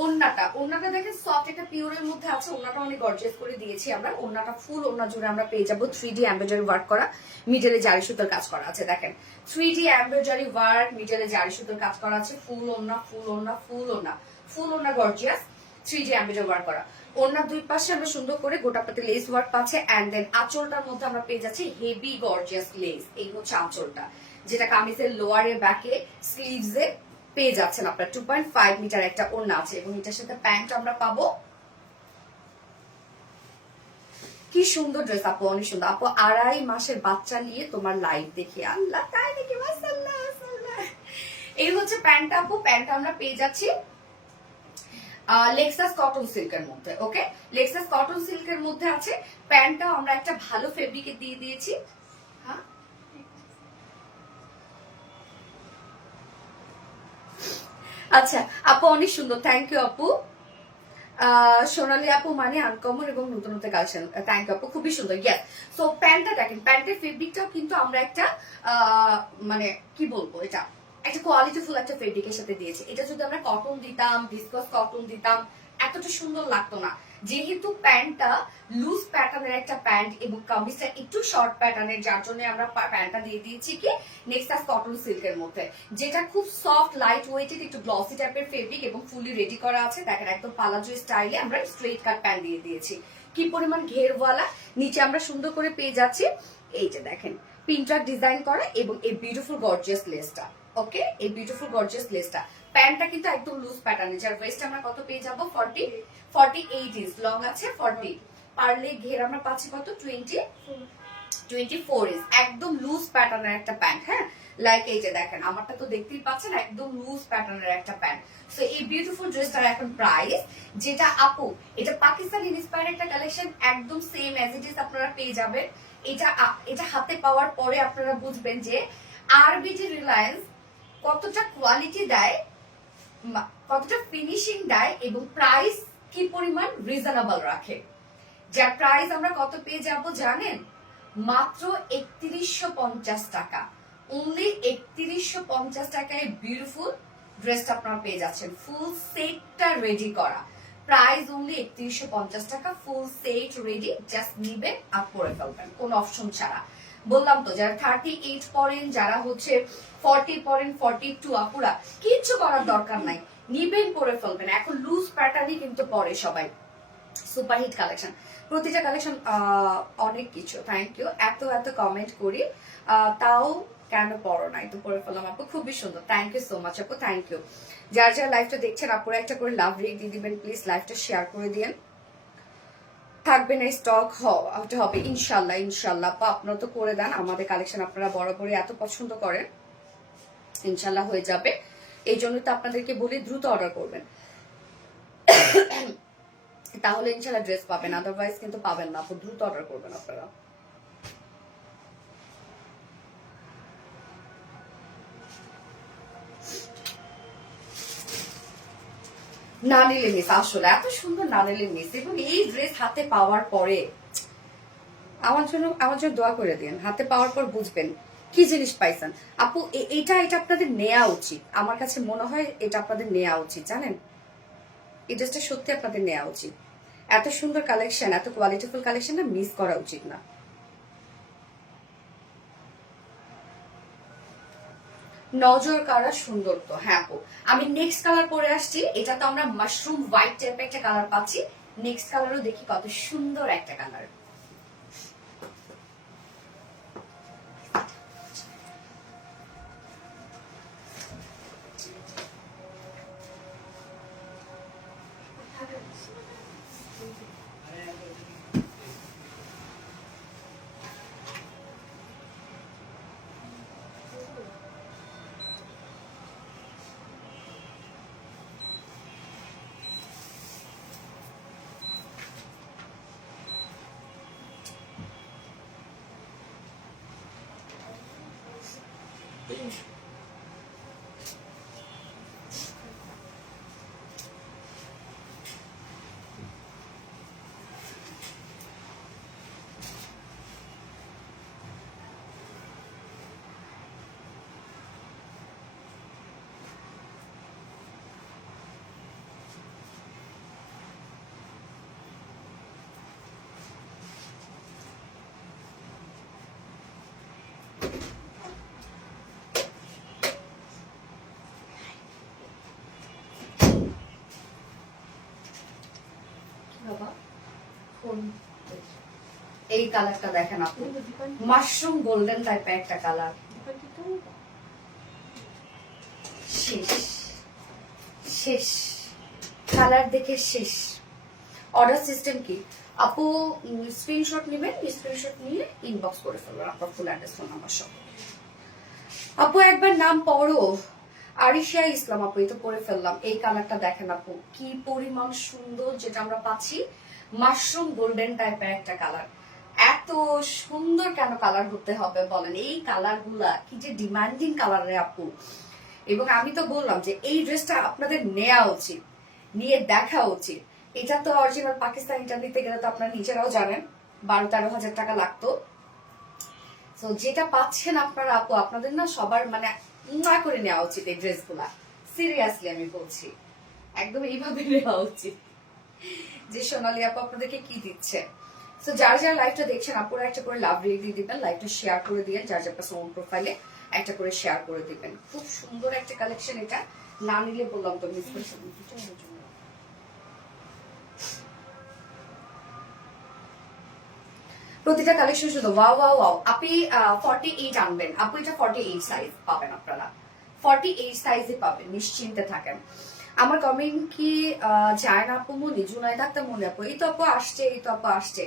ওন্নাটা দেখেন সফট একটা পিওরের মধ্যে আছে। ওন্নাটা অনেক গর্জিয়াস করে দিয়েছি আমরা। ওন্নাটা ফুল ওন্না জুড়ে আমরা পেয়ে যাবো 3D এমব্রয়ডারি ওয়ার্ক করা, মিডলে জারি সুতোর কাজ করা আছে। দেখেন 3D এমব্রয়ডারি ওয়ার্ক, মিডলে জারি সুতোর কাজ করা আছে। ফুল ওন্না গর্জিয়াস 3D এমব্রয়ডারি ওয়ার্ক করা। ওন্নার দুই পাশে আমরা সুন্দর করে গোটাপাতি লেস ওয়ার্ক পাচ্ছে। এন্ড দেন আঁচলটার মধ্যে আমরা পেয়ে যাচ্ছি হেভি গর্জিয়াস লেস। এই হচ্ছে আঁচলটা, যেটা কামিজের লোয়ারে ব্যাকে স্লিভসে পেয়ে যাচ্ছেন আপনার। 2.5 মিটার একটা ওড়না আছে এবং এটার সাথে প্যান্ট আমরা পাবো। কি সুন্দর ড্রেস আপু, অনেক সুন্দর আপু। 2.5 মাসের বাচ্চা নিয়ে তোমার লাইভ দেখি, আল্লাহ তাই নাকি, মাশাআল্লাহ। এই হচ্ছে প্যান্ট আপু। প্যান্ট আমরা পেয়ে যাচ্ছি লেক্সাস কটন সিল্কের মধ্যে। ওকে, লেক্সাস কটন সিল্কের মধ্যে আছে। প্যান্টটাও আমরা একটা ভালো ফেব্রিকে দিয়ে দিয়েছি। হ্যাঁ, আচ্ছা আপু অনেক সুন্দর, থ্যাংক ইউ আপু। সোনালী আপু মানে আনকমন এবং নতুন কালেকশন, থ্যাংক ইউ আপু, খুবই সুন্দর। ইয়েস, সো প্যান্টটা দেখেন, প্যান্টের ফেব্রিকটাও কিন্তু আমরা একটা মানে কি বলবো, এটা একটা কোয়ালিটিফুল একটা ফেব্রিকের সাথে দিয়েছি। এটা যদি আমরা কটন দিতাম, ভিসকস কটন দিতাম, এতটা সুন্দর লাগতো না। যেহেতু প্যান্টটা লুজ প্যাটার্নের একটা প্যান্ট এবং কামিজটা একটু শর্ট প্যাটার্নের, যার জন্য আমরা প্যান্টটা দিয়ে দিয়েছি কি নেক্সাস কটন সিল্কের মধ্যে, যেটা খুব সফট লাইট ওয়েটেড একটু গ্লসি টাইপের ফেব্রিক এবং ফুলি রেডি করা আছে। দেখেন একদম পালাজো স্টাইলে আমরা স্ট্রেট কাট প্যান্ট দিয়ে দিয়েছি, কি পরিমাণ ঘেরওয়ালা। নিচে আমরা সুন্দর করে পেয়ে যাচ্ছি এই যে দেখেন পিনটার ডিজাইন করা এবং এই বিউটিফুল গর্জিয়াস লেসটা। ওকে, এই বিউটিফুল গর্জিয়াস লেসটা। প্যান্টটা কিন্তু একদম লুজ প্যাটার্নে, যার ওয়েস্ট আমরা কত পেয়ে যাবো 48 ইঞ্চ লং আছে। 40 পারলে ঘের আমরা পাচ্ছি কত 24 ইঞ্চ, একদম লুজ প্যাটার্নের একটা প্যান্ট। হ্যাঁ, লাইক এই যে দেখেন আমারটা তো দেখতেই পাচ্ছেন, একদম লুজ প্যাটার্নের একটা প্যান্ট। সো এই বিউটিফুল ড্রেসটার এখন প্রাইস, যেটা আপু এটা পাকিস্তানি ইন্সপায়ার্ড একটা কালেকশন, একদম সেম অ্যাজ ইট ইজ আপনারা পেয়ে যাবেন। এটা হাতে পাওয়ার পরে আপনারা বুঝবেন যে আরবিটি রিলায়েন্স কতটা কোয়ালিটি দেয়, কতটা ফিনিশিং দেয় এবং প্রাইস কি পরিমাণ রিজনেবল রাখে। যার প্রাইস আমরা কত পেয়ে যাব জানেন? মাত্র 3150 টাকা। অনলি 3150 টাকায় বিউটিফুল ড্রেসটা আপনারা পেয়ে যাচ্ছেন ফুল সেটটা রেডি করা, প্রাইস অনলি 3150 টাকা। ফুল সেট রেডি, জাস্ট নিবেন আর পরে ফেলবেন কোনো অপশন ছাড়া। বললাম তো যারা 38 পরেন, যারা হচ্ছে 40 পরেন, 42 আপুরা কিচ্ছু করার দরকার নাই, নিবেন পরে ফেলবেন। এখন লুজ প্যাটার্নই কিন্তু পরে সবাই। সুপারহিট কালেকশন, প্রতিটা কালেকশন অনেক কিছু। থ্যাংক ইউ, এত এত কমেন্ট করি তাও কেন পড়ো নাই, তো পড়ে ফেললাম আপু, খুবই সুন্দর। থ্যাংক ইউ সো মাচ আপু, থ্যাংক ইউ। যার যার লাইভটা দেখছেন আপুরা একটা করে লাভ রেট দিয়ে দিবেন প্লিজ, লাইভটা শেয়ার করে দিন। থাকবে না স্টক হবে ইনশাল্লাহ ইনশাল্লাহ। আপা আপনারা তো করে দেন, আমাদের কালেকশন আপনারা বরাবরই এত পছন্দ করেন, ইনশাল্লাহ হয়ে যাবে। এই জন্য তো আপনাদেরকে বলি দ্রুত অর্ডার করবেন, তাহলে ইনশাল্লাহ ড্রেস পাবেন, আদারওয়াইজ কিন্তু পাবেন না আপু। দ্রুত অর্ডার করবেন আপনারা। না নিলে মিস, আসলে এত সুন্দর না নিলে মিস। এবং এই ড্রেস হাতে পাওয়ার পরে আমার জন্য দোয়া করে দিন, হাতে পাওয়ার পর বুঝবেন কি জিনিস পাইছেন আপু। এটা আপনাদের নেওয়া উচিত, আমার কাছে মনে হয় এটা আপনাদের নেওয়া উচিত, জানেন এই ড্রেসটা সত্যি আপনাদের নেওয়া উচিত। এত সুন্দর কালেকশন, এত কোয়ালিটিফুল কালেকশন না মিস করা উচিত না। নজর কারা সুন্দর তো, হ্যাঁ আপু আমি নেক্সট কালার পরে আসছি। এটা তো আমরা মাশরুম হোয়াইট টাইপের একটা কালার পাচ্ছি, নেক্সট কালারও দেখি কত সুন্দর একটা কালার। এই কালারটা দেখেন আপনি, মাশরুম গোল্ডেন টাইপের একটা কালার। শেষ শেষ কালার দেখে শেষ। অর্ডার সিস্টেম কি আপু, স্ক্রিনশট নেবেন, স্ক্রিনশট নিয়ে ইনবক্স করে ফেলবেন আপনার ফুল অ্যাড্রেস ফোন নাম্বার সহ। আপু একবার নাম পড়ো, আরিশা ইসলাম আপু, এটা পরে ফেললাম। এই কালারটা দেখেন আপু কি পরিমাণ সুন্দর, যেটা আমরা পাচ্ছি মাশরুম গোল্ডেন টাইপের একটা কালার। এত সুন্দর কেন কালার হতে হবে বলেন, এই কালার গুলা কি যে ডিমান্ডিং কালারে আপু। এবং আমি তো বললাম যে এই ড্রেসটা আপনাদের নেওয়া উচিত, নিয়ে দেখা উচিত। এটা তো অরিজিনাল পাকিস্তানিটা নিতে গেলে তো আপনারা নিজেরাও জানেন 12-13 হাজার টাকা লাগতো। তো যেটা পাচ্ছেন আপনারা আপু, আপনাদের না সবার মানে না করে নেওয়া উচিত এই ড্রেসগুলা। সিরিয়াসলি আমি বলছি, একদম এইভাবে নেওয়া উচিত যে সোনালী আপু আপনাদেরকে কি দিচ্ছে। তো যার যার লাইভটা দেখছেন আপুরা একটা করে লাভ রেট দিয়ে দিবেন, লাইভটা শেয়ার করে দিবেন, যার যার পার্সোনাল প্রোফাইলে একটা করে শেয়ার করে দিবেন। খুব সুন্দর একটা কালেকশন, এটা না নিলে বললাম তো মিস করছেন। প্রতিটা কালেকশন শুধু ওয়াও ওয়াও ওয়াও। আপনি 48 আনবেন আপু, এটা 48 সাইজ পাবেন আপনারা, 48 সাইজে পাবেন, নিশ্চিন্তে থাকেন। আমার কমেন্ট কি যায় না আপু মনে, জুনাইদ আক্তার মনে আপু, এই তো আপু আসছে, এই তো আপু আসছে।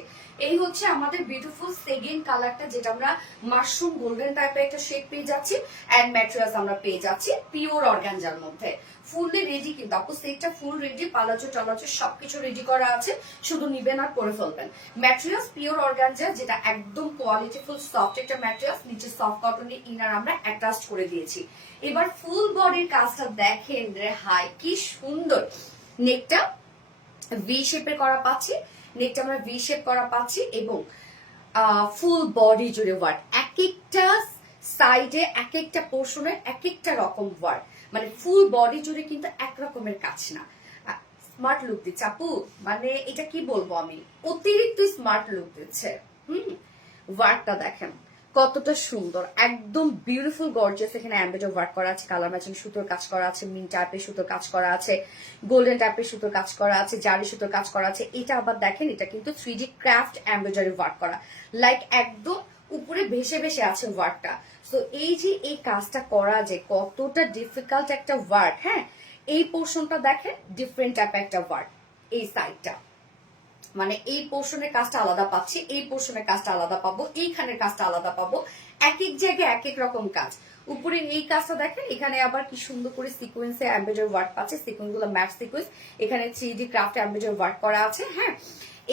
এই হচ্ছে আমাদের বিউটিফুল সেকেন্ড কালারটা, যেটা আমরা মাশরুম গোল্ডেন টাইপের একটা শেড পেয়ে যাচ্ছি, এন্ড ম্যাটেরিয়ালস আমরা পেয়ে যাচ্ছি পিওর অর্গানজার মধ্যে। ফুললি রেডি কিন্তু আপু, সেটটা ফুল রেডি, পালাচো টালাচো সবকিছু রেডি করা আছে, শুধু নিবেন আর পরে ফেলবেন। ম্যাটেরিয়ালস পিওর অর্গানজা, যেটা একদম কোয়ালিটিফুল সফট একটা ম্যাটেরিয়ালস, নিচে সফট কটনের ইনার আমরা অ্যাটাচ করে দিয়েছি। এবার ফুল বডির কাজটা দেখেন রে হাই, কি সুন্দর। নেকটা ভি শেপের করা পাচ্ছি, নেকটা আমরা ভি শেপ করা পাচ্ছি, এবং ফুল বডি জুড়ে ওয়ার্ক, এক একটা সাইডে এক একটা পোর্শনে এক একটা রকম ওয়ার্ক। মানে ফুল বডি জুড়ে কিন্তু একরকমের কাজ না, স্মার্ট লুক দিচ্ছে আপু। মানে এটা কি বলবো, আমি অতিরিক্ত স্মার্ট লুক দিচ্ছে। ওয়ার্কটা দেখেন কতটা সুন্দর, একদম বিউটিফুল গর্জিয়াস। এখানে অ্যাম্বেডার ওয়ার্ক করা আছে, কালার ম্যাচিং সুতোর কাজ করা আছে, মিন টাইপের সুতোর কাজ করা আছে, গোল্ডেন টাইপের সুতোর কাজ করা আছে, জারি সুতোর কাজ করা আছে। এটা আবার দেখেন, এটা কিন্তু 3D ক্রাফট এমব্রয়ডারি ওয়ার্ক করা, লাইক একদম উপরে ভেসে ভেসে আছে ওয়ার্কটা। সো এই যে এই কাজটা করা যে কতটা ডিফিকাল্ট একটা ওয়ার্ক। হ্যাঁ, এই পোর্শনটা দেখেন ডিফারেন্ট টাইপের একটা ওয়ার্ক। এই সাইডটা মানে এই পোর্শনের কাজটা আলাদা পাচ্ছি, এই পোর্শনের কাজটা আলাদা পাবো, এইখানের কাজটা আলাদা পাবো, এক এক জায়গায় এক এক রকম কাজ। উপরে এই কাজটা দেখেন, এখানে আবার কি সুন্দর করে সিকোয়েন্সে এমব্রয়ডারি ওয়ার্ক পাচ্ছে, সিকোয়েন্স গুলো ম্যাট সিকোয়েন্স, এখানে 3D ক্রাফট এমব্রয়ডারি ওয়ার্ক করা আছে। হ্যাঁ,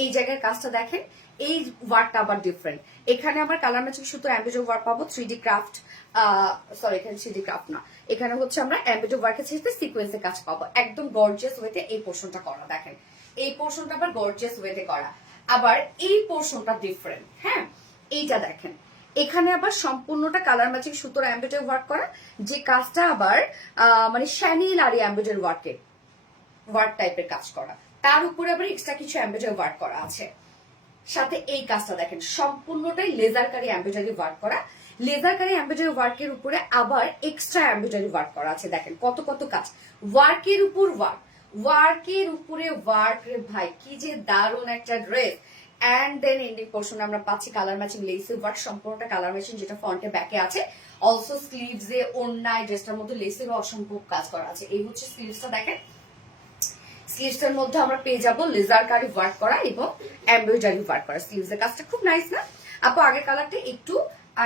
এই জায়গার কাজটা দেখেন, এই ওয়ার্কটা আবার ডিফারেন্ট। এখানে আবার কালার ম্যাচিং সুতো এমব্রয়ডারি ওয়ার্ক পাবো, 3D ক্রাফট, সরি এখানে 3D ক্রাফট না, এখানে হচ্ছে আমরা এমব্রয়ডারি ওয়ার্কের সাথে সিকোয়েন্সের কাজ পাবো। একদম গর্জিয়াস ওয়েতে এই পোর্শনটা করা দেখেন, এই পোর্শনটা আবার গর্জিয়াস ওয়েতে করা। আবার এই পোর্শনটা ডিফারেন্ট। হ্যাঁ, এইটা দেখেন, এখানে আবার সম্পূর্ণটা কালার ম্যাচিং সুতোর এমব্রয়ডারি ওয়ার্ক করা, যে কাজটা আবার মানে শ্যানিল আর এমব্রয়ডারি ওয়ার্ক টাইপের কাজ করা, তার উপরে আবার এক্সট্রা কিছু এমব্রয়ডারি ওয়ার্ক করা আছে। সাথে এই কাজটা দেখেন, সম্পূর্ণটাই লেজারকারি এমব্রয়ডারি ওয়ার্ক করা, লেজারকারি এমব্রয়ডারি ওয়ার্কের উপরে আবার এক্সট্রা এমব্রয়ডারি ওয়ার্ক করা আছে। দেখেন কত কত কাজ, ওয়ার্কের উপর ওয়ার্ক, ওয়ার্কের উপরে ওয়ার্ক। রে ভাই, কি যে দারুণ একটা ড্রেস। অ্যান্ড দেন এন্ডিং পোর্শনে আমরা পাচ্ছি কালার ম্যাচিং লেসের ওয়ার্ক, সম্পূর্ণটা কালার ম্যাচিং, যেটা ফ্রন্টে ব্যাকে আছে। অলসো স্লিভসে, ওড়নায়, ড্রেসটার মধ্যে লেসের অসম্ভব কাজ করা আছে। এই হচ্ছে স্লিভসটা দেখেন, স্লিভসের মধ্যে আমরা পেয়ে যাবো লেজারকারি ওয়ার্ক করা এবং এমব্রয়ডারি ওয়ার্ক করা। স্লিভসের কাজটা খুব নাইস না আপু? আগের কালারটা একটু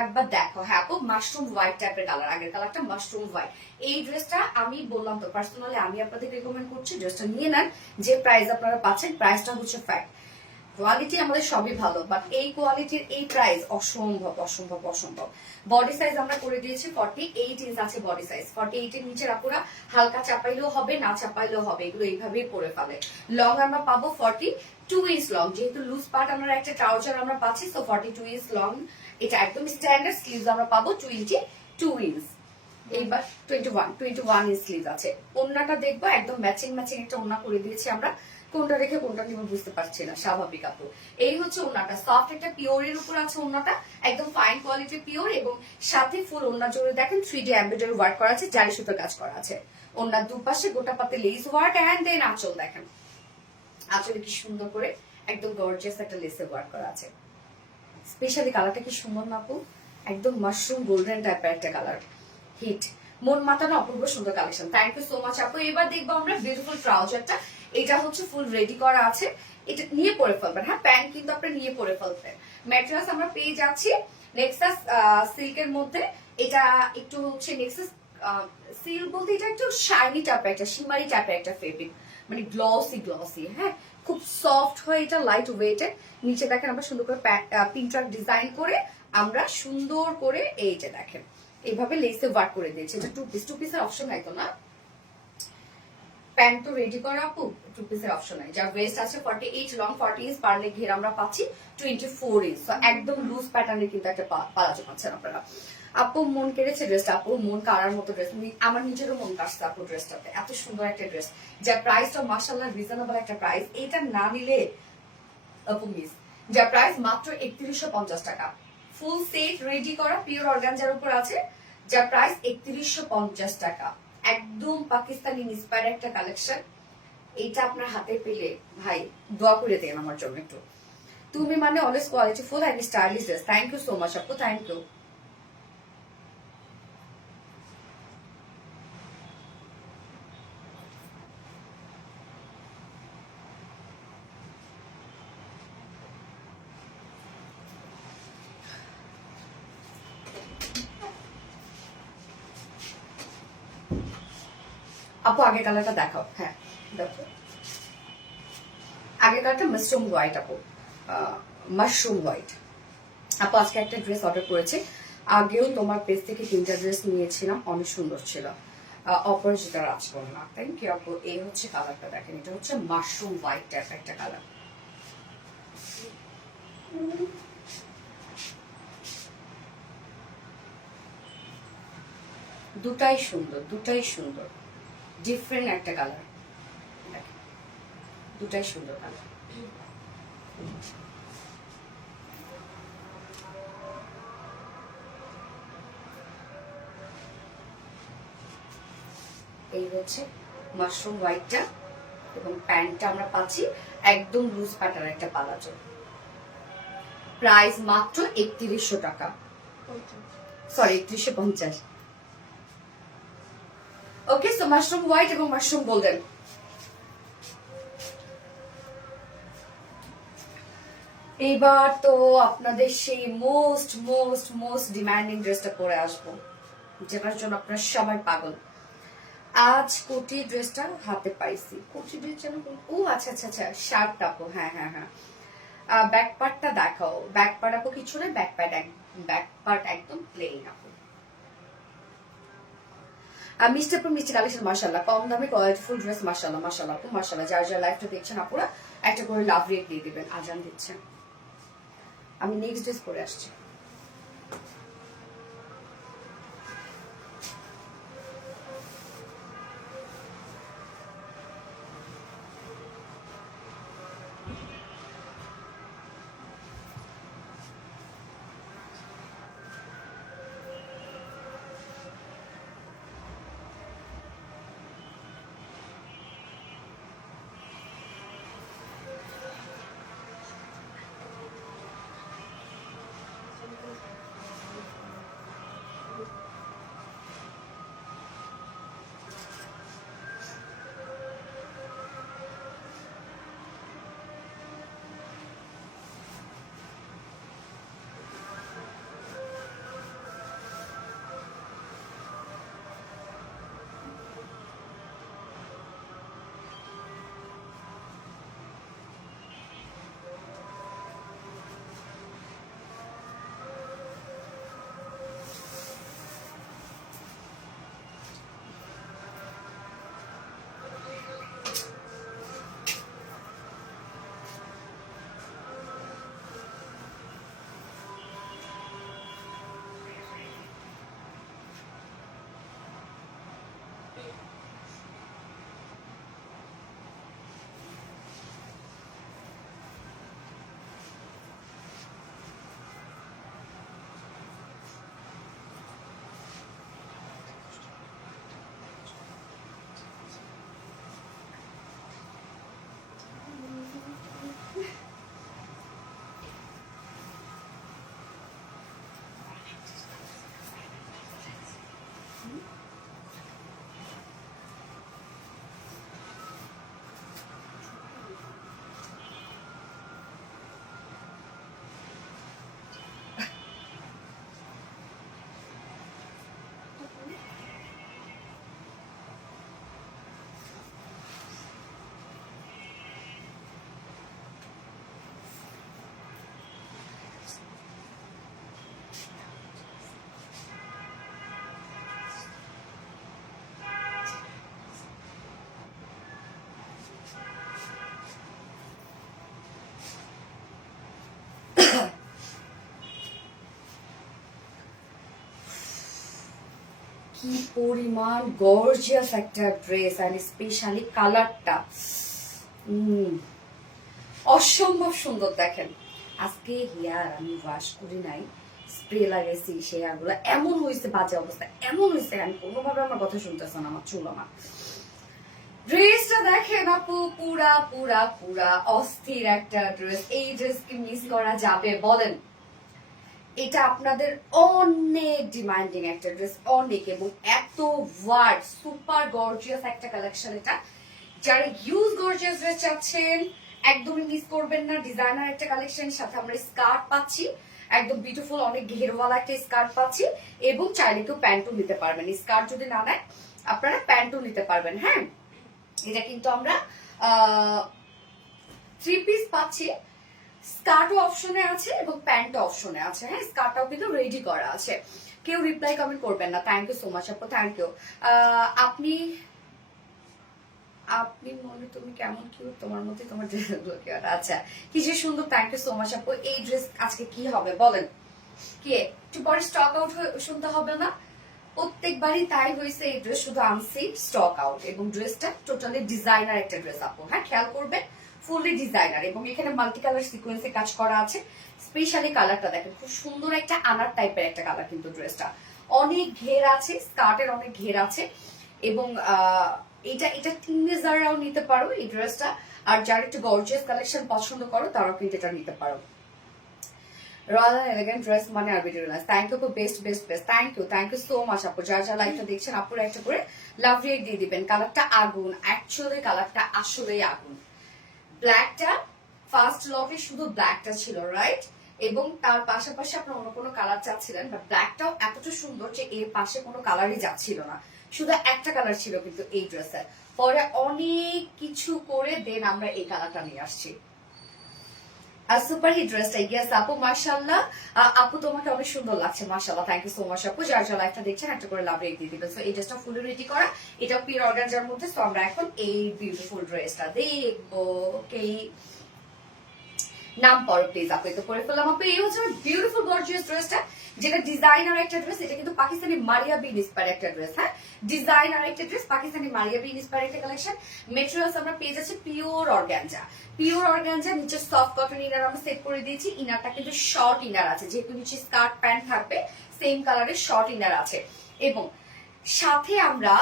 একবার দেখো। হ্যাঁ আপু, মাশরুম হোয়াইট টাইপের কালার, আগের কালারটা মাশরুম হোয়াইট। এই ড্রেসটা আমি বললাম তো, পার্সোনালি আমি আপনাদের রেকমেন্ড করছি ড্রেসটা নিয়ে নেন। যে প্রাইস আপনারা পাচ্ছেন, প্রাইসটা হচ্ছে ফ্যাক্ট। কোয়ালিটি আমাদের সবই ভালো, বাট এই কোয়ালিটির এই প্রাইস অসম্ভব অসম্ভব অসম্ভব। বডি সাইজ আমরা করে দিয়েছি 48 ইঞ্চ আছে বডি সাইজ। 48 এর নিচে আপুরা হালকা চাপাইলেও হবে, না চাপাইলেও হবে, এগুলো এইভাবেই পরে ফেলে। লং আমরা পাবো 42 ইঞ্চ লং, যেহেতু লুজ পার্ট আমরা একটা ট্রাউজার আমরা পাচ্ছি, তো 42 ইঞ্চ লং। এটা একদম স্ট্যান্ডার্ড। স্লিভস আমরা পাবো 22 ইঞ্চ, এইবার 21 ইঞ্চ স্লিভ আছে। ওড়নাটা দেখবো একদম ম্যাচিং ম্যাচিং একটা ওড়না করে দিয়েছি আমরা, কোনটা রেখে কোনটা নিব বুঝতে পারছি না, স্বাভাবিক আপু। এই হচ্ছে ওড়নাটা, সফট একটা পিওরের উপর আছে ওড়নাটা, একদম ফাইন কোয়ালিটির পিওর, এবং সাথে ফুল ওড়না জুড়ে দেখেন 3D এমব্রয়ডারি ওয়ার্ক করা আছে, জারি সুতোর কাজ করা আছে। ওড়নার দুপাশে গোটা পাতে লেস ওয়ার্ক, এন্ড দেন আঁচল দেখেন, আঁচলে কি সুন্দর করে একদম গর্জিয়াস একটা লেসে ওয়ার্ক করা আছে। স্পেশালি কালারটা কি সুন্দর না আপু? একদম মাশরুম গোল্ডেন টাইপের একটা কালার, হিট, মন মাতানো অপূর্ব সুন্দর collection. Thank you so much আপু। এবার দেখবো আমরা বিউটিফুল ট্রাউজারটা। এটা হচ্ছে ফুল রেডি করা আছে, এটা নিয়ে পরে ফেলবেন। হ্যাঁ, প্যান্ট কিন্তু আপনারা নিয়ে পরে ফেলবেন। ম্যাটেরিয়ালস আমরা পেয়ে যাচ্ছি নেক্সাস সিল্কের মধ্যে। এটা একটু হচ্ছে নেক্সাস সিল্ক বলতে এটা একটু শাইনি টাইপের একটা, শিমারি টাইপের একটা ফেব্রিক, মানে গ্লসি গ্লসি। হ্যাঁ, খুব সফট হয় এটা, লাইট ওয়েটেড। নিচে দেখেন আমরা সুন্দর করে পিনট্রাক ডিজাইন করে আমরা সুন্দর করে এইটা দেখেন এইভাবে লেসে ওয়ার্ক করে দিয়েছে। এটা টু পিসের অপশন নাই তো না? প্যান্ট তো রেডি করা আপু, টু পিসের অপশন নাই। যার ওয়েস্ট আছে 48, লং 40 ইঞ্চ, পারলে ঘের আমরা পাচ্ছি 24 ইঞ্চ। তো একদম লুজ প্যাটার্নের কিন্তু একটা পালাজো পাচ্ছেন আপনারা। আপু মন কেড়েছে ড্রেসটা, আপু মন কাড়ার মতো ড্রেস, আমার নিজেরও মন কাটছে আপু ড্রেসটাতে। এত সুন্দর একটা ড্রেস, যার প্রাইসটা মাশাআল্লাহ রিজনেবল একটা প্রাইস। এটা না নিলে আপু মিস। যার প্রাইস মাত্র 3150 টাকা, ফুল সেট রেডি করা পিওর অর্গানজার উপর আছে, যার প্রাইস 3150 টাকা। একদম পাকিস্তানি ইন্সপায়ার একটা কালেকশন। এটা আপনার হাতে পেলে ভাই দোয়া করে দেন আমার জন্য একটু। তুমি মানে always quality full and stylish dress. Thank you so much আপু, থ্যাংক ইউ। আপু আগের কালারটা দেখাও। হ্যাঁ দেখো, আগের কালারটা মাশরুম হোয়াইট আপু, মাশরুম হোয়াইট। আপু আজকে একটা ড্রেস অর্ডার করেছি, আগেও তোমার পেজ থেকে 3টা ড্রেস নিয়েছিলাম, অনেক সুন্দর ছিল। অপরাজিতা রাজকন্যা, থ্যাংক ইউ আপু। এই হচ্ছে কালারটা দেখেন, এটা হচ্ছে মাশরুম হোয়াইট টাইপের একটা কালার। দুটাই সুন্দর, দুটাই সুন্দর, ডিফারেন্ট একটা কালার, দুটাই সুন্দর কালার। এই হচ্ছে মাশরুম হোয়াইটটা, এবং প্যান্টটা আমরা পাচ্ছি একদম লুজ প্যাটার্ন একটা পালাজো। প্রাইস মাত্র ৩১০০ টাকা, সরি ৩১৫০। ওকে, সো মাশরুম হোয়াইট এবং মাশরুম গোল্ডেন। এইবার তো আপনাদের সেই মোস্ট মোস্ট মোস্ট ডিমান্ডিং ড্রেসটা পরে আসবো, যেটার জন্য আপনারা সবাই পাগল। আজ কোটি ড্রেসটা হাতে পাইছি, কোটি ড্রেস যেন, ও আচ্ছা আচ্ছা আচ্ছা, শার্ট আপু, হ্যাঁ হ্যাঁ হ্যাঁ। ব্যাক পার্টটা দেখাও, ব্যাক পার্ট আপু কিছু না, ব্যাক পার্ট একদম প্লেন আপু। মিস্টার পর মিস্টার কালেকশন মাশাআল্লাহ, কম দামে কোয়ালিটিফুল ড্রেস, মাশাআল্লাহ মাশাআল্লাহ আপু মাশাআল্লাহ। যার যার লাইফটা দেখছেন আপুরা একটা করে লাভ রেট দিয়ে দিবেন, আজান দিচ্ছেন। আমি নেক্সট ড্রেস পরে আসছি। কি পরিমাণ গর্জিয়াস একটা ড্রেস, আর স্পেশালি কালারটা অসম্ভব সুন্দর। দেখেন আজকে হেয়ার আমি ওয়াশ করি নাই, স্প্রে লাগাইছি, সে হেয়ার গুলো এমন হয়েছে, বাজে অবস্থা এমন হয়েছে, আমি কোনোভাবে আমার কথা শুনতেছে না আমার চুল। আমার ড্রেসটা দেখেন আপু, পুরা পুরা পুরা অস্থির একটা ড্রেস। এই ড্রেস কি মিস করা যাবে বলেন? এটা আপনাদের অনেক ডিমান্ডিং একটা ড্রেস, অনেক, এবং এত ওয়ার্ড, সুপার গর্জিয়াস একটা কালেকশন এটা। যারা ইউজ গর্জিয়াস ড্রেস চাচ্ছেন একদমই মিস করবেন না। ডিজাইনার একটা কালেকশন, সাথে আমরা স্কার্ট পাচ্ছি, একদম বিউটিফুল অনেক ঘেরওয়ালা একটা স্কার্ট পাচ্ছি, এবং চাইলে কেউ প্যান্টও নিতে পারবেন। স্কার্ট যদি না নেয় আপনারা প্যান্টও নিতে পারবেন। হ্যাঁ, এটা কিন্তু আমরা 3 পিস পাচ্ছি, স্কার্টও অপশনে আছে এবং প্যান্টও অপশনে আছে। হ্যাঁ, স্কার্টটাও কিন্তু রেডি করা আছে। কেউ রিপ্লাই কমেন্ট করবেন না। থ্যাংক ইউ সো মাচ আপু, থ্যাংক ইউ। আপনি আপনি মনে, তুমি কেমন কিউট, তোমার মধ্যে তোমার ড্রেসগুলো কিউট। আচ্ছা, কি যে সুন্দর, থ্যাংক ইউ সো মাচ আপু। এই ড্রেস আজকে কি হবে বলেন? কি একটু পরে স্টক আউট শুনতে হবে না? প্রত্যেকবারই তাই হয়েছে, এই ড্রেস শুধু আনছি স্টক আউট, এবং ড্রেসটা টোটালি ডিজাইনার একটা ড্রেস আপু। হ্যাঁ, খেয়াল করবেন, ফুললি ডিজাইনার, এবং এখানে মাল্টি কালার সিকোয়েন্সে কাজ করা আছে। স্পেশালি কালারটা দেখেন, খুব সুন্দর একটা আনার টাইপের একটা কালার, কিন্তু ড্রেসটা অনেক ঘের আছে, স্কার্টের অনেক ঘের আছে, এবং এটা এটা টিনেজাররাও নিতে পারো এই ড্রেসটা। আর যারা একটু গর্জিয়াস কালেকশন পছন্দ করো তারাও কিন্তু এটা নিতে পারো। রয়্যাল এলিগেন্ট ড্রেস মানে আরবিডিউলাস। থ্যাংক ইউ আপু, best best best, thank you so much আপু। যারা যারা লাইভটা দেখছেন আপুরা একটা করে লাভ রেট দিয়ে দিবেন। কালারটা আগুন, অ্যাকচুয়ালি কালারটা আসলেই আগুন। ব্ল্যাকটা ফার্স্ট লটে শুধু ব্ল্যাকটা ছিল, রাইট? এবং তার পাশাপাশি আপনার অন্য কোনো কালার চাচ্ছিলেন, বাট ব্ল্যাকটাও এতটা সুন্দর যে এর পাশে কোনো কালারই যাচ্ছিল না, শুধু একটা কালার ছিল কিন্তু এই ড্রেসের। পরে অনেক কিছু করে দেন আমরা এই কালারটা নিয়ে আসছি। আর সুপার হিট ড্রেসটা, ইয়েস আপু, মাশাআল্লাহ আপু তোমাকে অনেক সুন্দর লাগছে, মাশাআল্লাহ, থ্যাংক ইউ সো মাচ আপু। যার যার লাইফটা দেখছেন একটা করে লাভ রেট দিয়ে দিবেন। সো এই ড্রেসটা ফুল রেডি করা, এটা পিওর অর্গানজার মধ্যে। সো আমরা এখন এই বিউটিফুল ড্রেসটা দেখবো। ওকে, নাম পড়ো প্লিজ আপু। তো পরে ফেললাম আপু। এই হচ্ছে বিউটিফুল গর্জিয়াস ড্রেসটা, যেটা ডিজাইনার একটা ড্রেস। এটা কিন্তু পাকিস্তানি মারিয়া বি ইন্সপায়ার একটা ড্রেস। হ্যাঁ, ডিজাইনার একটা ড্রেস, পাকিস্তানি মারিয়া বি ইন্সপায়ার একটা কালেকশন। মেটেরিয়ালস আমরা পেয়ে যাচ্ছি পিওর অর্গানজা, পিওর অর্গানজা। নিচে সফট কটন ইনার আমরা সেট করে দিয়েছি। ইনারটা কিন্তু শর্ট ইনার আছে, যেহেতু নিচে স্কার্ট প্যান্ট থাকবে, সেম কালারের শর্ট ইনার আছে। এবং সাথে আমরা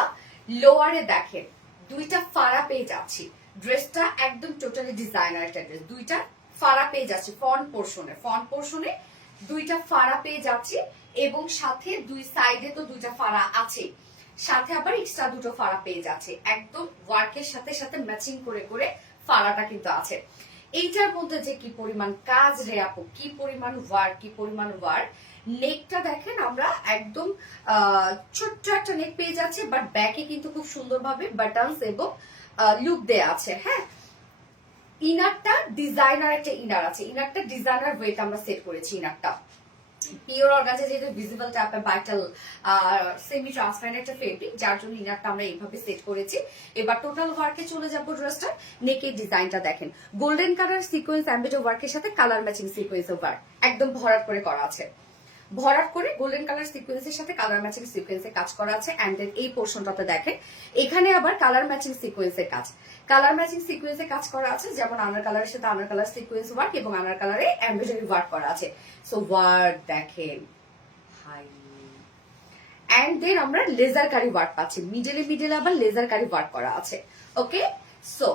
লোয়ারে দেখেন দুইটা ফাড়া পেয়ে যাচ্ছি। ড্রেসটা একদম টোটালি ডিজাইনার একটা ড্রেস। দুইটা ফাড়া পেয়ে যাচ্ছি ফ্রন্ট পোর্শনে দুইটা ফাড়া পেয়ে যাচ্ছি, এবং সাথে দুই সাইডে তো দুইটা ফাড়া আছে, সাথে আবার এক্সট্রা দুটো ফাড়া পেয়ে যাচ্ছে। একদম ওয়ার্কের সাথে সাথে ম্যাচিং করে করে ফাড়াটা কিন্তু আছে। এইটার মধ্যে যে কি পরিমাণ কাজ রে আপু, কি পরিমাণ ওয়ার্ক। নেকটা দেখেন, আমরা একদম ছোট্ট একটা নেক পেয়ে যাচ্ছে, বাট ব্যাকে কিন্তু খুব সুন্দরভাবে বাটনস এবং লুক দেয়া আছে। হ্যাঁ, ইনারটা ডিজাইনার একটা ইনার আছে, ইনারটা ডিজাইনার ওয়েট আমরা সেট করেছি। ইনারটা পিওর অর্গানজা, যেহেতু ভিজিবল টাইপের ভাইটাল সেমি ট্রান্সপারেন্ট একটা ফেব্রিক, যার জন্য ইনারটা আমরা এইভাবে সেট করেছি। এবার টোটাল ওয়ার্কে চলে যাব। ড্রেসটা নেকের ডিজাইনটা দেখেন, গোল্ডেন কালার সিকোয়েন্স এমব্রয়ডারি ওয়ার্কের সাথে কালার ম্যাচিং সিকোয়েন্স ওয়ার্ক একদম ভরাট করে করা আছে। ভরাট করে গোল্ডেন কালার সিকোয়েন্সের সাথে কালার ম্যাচিং সিকোয়েন্সের কাজ করা আছে। এন্ড দেন এই পোর্শনটাতে দেখেন, এখানে আবার কালার ম্যাচিং সিকোয়েন্সের কাজ করা আছে। যেমন আনার কালারের সাথে আনার কালার সিকোয়েন্স ওয়ার্ক, এবং আনার কালারে এমব্রয়ডারি ওয়ার্ক করা আছে। সো ওয়ার্ক দেখেন, হাই। এন্ড দেন আমরা লেজার কারি ওয়ার্ক পাচ্ছি, মিডলে আবার লেজার কারি ওয়ার্ক করা আছে। ওকে, সো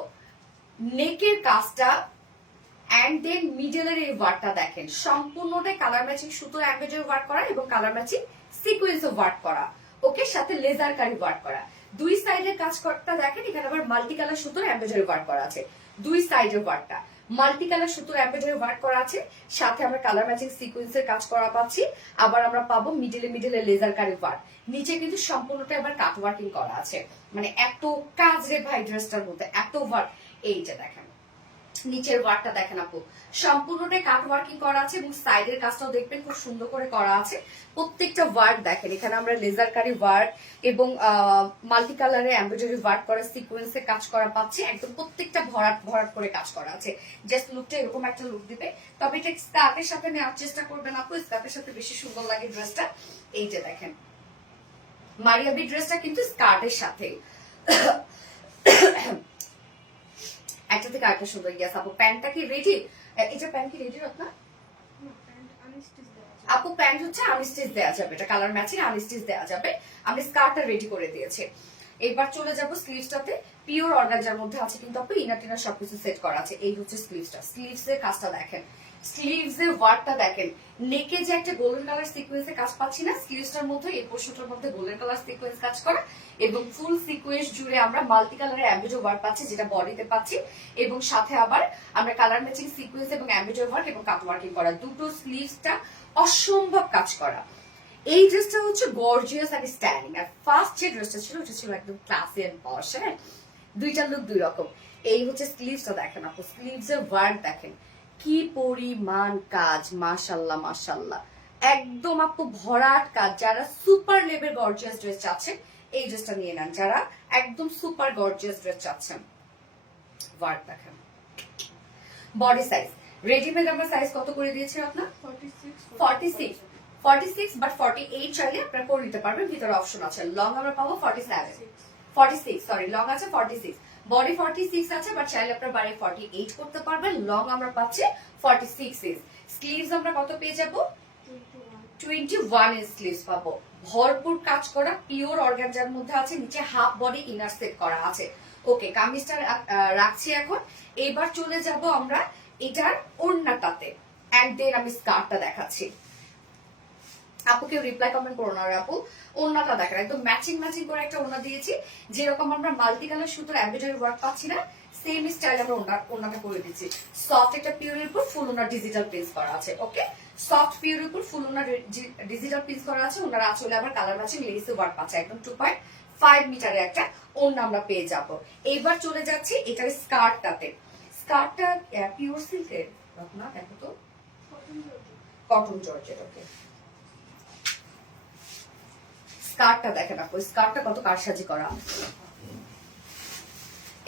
নেকের কাজটা এন্ড দেন মিডলের এই ওয়ার্কটা দেখেন, সম্পূর্ণটাই কালার ম্যাচিং সুতোর এমব্রয়ডারি ওয়ার্ক করা এবং কালার ম্যাচিং সিকোয়েন্স ওয়ার্ক করা। ওকে, সাথে লেজার কারি ওয়ার্ক করা। দুই সাইডের কাজ করতে দেখেন, এখানে আবার মাল্টি কালার সুতোর এমব্রয়ডারি ওয়ার্ক করা আছে। দুই সাইডের ওয়ার্কটা মাল্টি কালার সুতোর এমব্রয়ডারি ওয়ার্ক করা আছে, সাথে আমরা কালার ম্যাচিং সিকোয়েন্সের কাজ করা পাচ্ছি। আবার আমরা পাবো মিডলে লেজার কারি ওয়ার্ক। নিচে কিন্তু সম্পূর্ণটা আবার কাট ওয়ার্কিং করা আছে। মানে এত কাজ রে ভাই ড্রেসটার মধ্যে, এত ওয়ার্ক। এইটা দেখেন, নিচের ওয়ার্কটা দেখেন আপু, সম্পূর্ণটাই কাট ওয়ার্কিং করা আছে, এবং সাইডের কাজটাও দেখবেন খুব সুন্দর করে করা আছে। প্রত্যেকটা ওয়ার্ক দেখেন, এখানে আমরা লেজার কারি ওয়ার্ক এবং মাল্টি কালারে এমব্রয়ডারি ওয়ার্ক করা সিকোয়েন্সে কাজ করা পাচ্ছি। একদম প্রত্যেকটা ভরাট করে কাজ করা আছে। জাস্ট লুকটা এরকম একটা লুক দিবে। তবে এটা স্কার্টের সাথে নেওয়ার চেষ্টা করবেন আপু, স্কার্টের সাথে বেশি সুন্দর লাগে ড্রেসটা। এই যে দেখেন, মারিয়াবি ড্রেসটা কিন্তু স্কার্টের সাথে একটা থেকে আরেকটা সুন্দর। ইয়াস আপু, প্যান্টটা কি রেডি? এটা প্যান্ট কি রেডি রত্না? আপু প্যান্ট হচ্ছে আনস্টিচ দেওয়া যাবে, এটা কালার ম্যাচিং আনস্টিচ দেওয়া যাবে। আমি স্কার্টটা রেডি করে দিয়েছি। এবার চলে যাব স্লিভসটাতে। পিওর অর্গানজার মধ্যে আছে কিন্তু আপু, ইনার টিনার সবকিছু সেট করা আছে। এই হচ্ছে স্লিভসটা, স্লিভসের কাজটা দেখেন, স্লিভসের ওয়ার্কটা দেখেন। নেকে যে একটা গোল্ডেন কালার সিকোয়েন্সে কাজ পাচ্ছি না, স্লিভসটার মধ্যে এই পোর্শনটার মধ্যে গোল্ডেন কালার সিকোয়েন্স কাজ করা, এবং ফুল সিকোয়েন্স জুড়ে আমরা মাল্টি কালারের এমব্রয়ডারি ওয়ার্ক পাচ্ছি, যেটা বডিতে পাচ্ছি। এবং সাথে আবার আমরা কালার ম্যাচিং সিকোয়েন্স এবং এমব্রয়ডারি ওয়ার্ক এবং কাট ওয়ার্কিং করা। দুটো স্লিভসটা অসম্ভব কাজ করা। এই ড্রেসটা হচ্ছে গর্জিয়াস আর স্টাইলিং। আর ফার্স্ট যে ড্রেসটা ছিল ওটা ছিল একদম ক্লাসি এন্ড পশ। হ্যাঁ, দুইটা লুক দুই রকম। এই হচ্ছে স্লিভসটা দেখেন আপু, স্লিভসের ওয়ার্ক দেখেন কি পরিমাণ কাজ, মাশাল্লাহ মাশাল্লাহ, একদম আপু ভরাট কাজ। যারা সুপার লেভেল গর্জিয়াস ড্রেস চাচ্ছেন এই ড্রেসটা নিয়ে নেন, যারা একদম সুপার গর্জিয়াস ড্রেস চাচ্ছেন। ওয়ার্ক দেখেন। বডি সাইজ রেডিমেড আমরা সাইজ কত করে দিয়েছি আপনার? 46 46 বাট 48 চাইলে আপনারা করে নিতে পারবেন, ভিতরে অপশন আছে। লং আমরা পাবো 47, 46 সরি, লং আছে 46, বডি 46 আছে, বাট চাইলে আপনারা বাড়িয়ে 48 করতে পারবেন। লং আমরা পাচ্ছি 46 ইঞ্চ। স্লিভস আমরা কত পেয়ে যাব? 21 ইঞ্চ স্লিভস পাবো। ভরপুর কাজ করা পিওর অর্গানজার মধ্যে আছে, নিচে হাফ বডি ইনার সেট করা আছে। ওকে, কামিজটা রাখছি এখন। এবার চলে যাব আমরা এটার ওড়নাটাতে, এন্ড দেন আমি স্কার্টটা দেখাচ্ছি। আপু কেউ রিপ্লাই কমেন্ট করো না আপু, ওড়নাটা দেখেন একদম ম্যাচিং ম্যাচিং করে একটা ওড়না দিয়েছি। যেরকম আমরা মাল্টি কালার সুতোর এমব্রয়ডারি ওয়ার্ক পাচ্ছি না, সেম স্টাইল আমরা ওড়নাটা করে দিচ্ছি। সফট একটা পিওরের উপর ফুল ওনার ডিজিটাল প্রিন্ট করা আছে। ওকে, সফট পিওরের উপর ফুল ওনার ডিজিটাল প্রিন্ট করা আছে। ওনার আঁচলে আবার কালার ম্যাচিং লেসে ওয়ার্ক পাচ্ছে। একদম 2.5 মিটারের একটা ওড়না আমরা পেয়ে যাব। এইবার চলে যাচ্ছি এটার স্কার্টটাতে। স্কার্টটা পিওর সিল্কের না, দেখো তো, কটন জর্জেট। ওকে, স্কার্টটা দেখেন আপু, স্কার্টটা কত কারসাজি করা।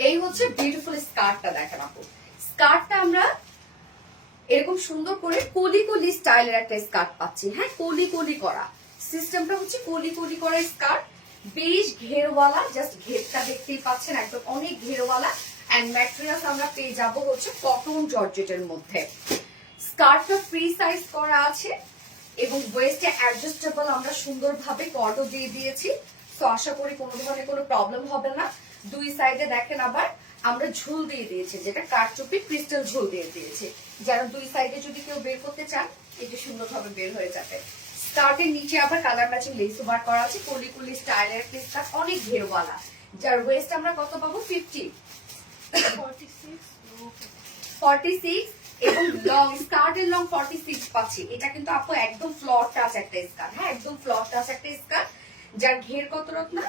এই হচ্ছে বিউটিফুল স্কার্টটা দেখেন আপু। স্কার্টটা আমরা এরকম সুন্দর করে কলি কলি স্টাইলের একটা স্কার্ট পাচ্ছি। হ্যাঁ, কলি কলি করা সিস্টেমটা হচ্ছে কলি কলি করা স্কার্ট, বেশ ঘেরওয়ালা। জাস্ট ঘেরটা দেখতেই পাচ্ছেন, একদম অনেক ঘেরওয়ালা। এন্ড ম্যাটেরিয়ালস আমরা পেয়ে যাব হচ্ছে কটন জর্জেটের মধ্যে। স্কার্টটা ফ্রি সাইজ করা আছে এবং ওয়েস্টে অ্যাডজাস্টেবল আমরা সুন্দরভাবে কর্ডও দিয়ে দিয়েছি। তো আশা করি কোনো ধরনের কোনো প্রবলেম হবে না। দুই সাইডে দেখেন আবার আমরা ঝুল দিয়ে দিয়েছি, যেটা কারচুপি ক্রিস্টাল ঝুল দিয়ে দিয়েছি, যেন দুই সাইডে যদি কেউ বের করতে চান এটা সুন্দরভাবে বের হয়ে যাবে। স্কার্টের নিচে আবার কালার ম্যাচিং লেস ওভার করা আছে, কলি কলি স্টাইলের একটা অনেক ঘেরওয়ালা, যার ওয়েস্ট আমরা কত পাবো? 50, 46 এবং লং, স্কার্টের লং 46 পাচ্ছি। এটা কিন্তু আপু একদম ফ্লর টাচ একটা স্কার্ট। হ্যাঁ, একদম ফ্লর টাচ একটা স্কার্ট, যার ঘের কত রত্না?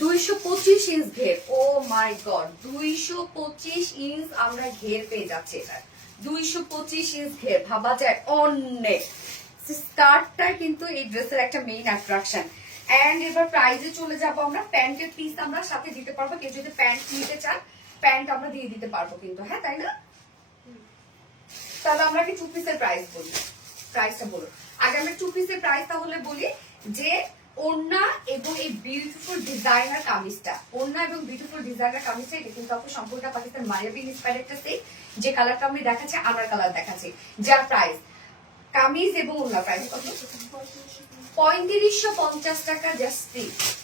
225 ইঞ্চ ঘের। ও মাই গড, 225 ইঞ্চ আমরা ঘের পেয়ে যাচ্ছি। এটা 225 ইঞ্চ ঘের, ভাবা যায় অনেক। স্কার্টটা কিন্তু এই ড্রেসের একটা মেইন অ্যাট্রাকশন। এন্ড এবার প্রাইজে চলে যাব আমরা। প্যান্টের পিস আমরা সাথে দিতে পারবো, কেউ যদি প্যান্ট নিতে চান প্যান্ট আমরা দিয়ে দিতে পারবো কিন্তু। হ্যাঁ, তাই না? তাহলে আমরা কি 2 পিসের প্রাইস বলি? প্রাইসটা বলুন আগে। আমরা 2 পিসের প্রাইস তাহলে বলি যে ওড়না এবং এই বিউটিফুল ডিজাইনার কামিজটা, ওড়না এবং বিউটিফুল ডিজাইনার কামিজটা, এটা কিন্তু আপু সম্পূর্ণ পাকিস্তান মায়াবী ইন্সপায়ার্ড একটা সেট। যে কালারটা আমি দেখাচ্ছি আনার কালার দেখাচ্ছি, যার প্রাইস কামিজ এবং ওড়না প্রাইস কত? 3550 টাকা। জাস্ট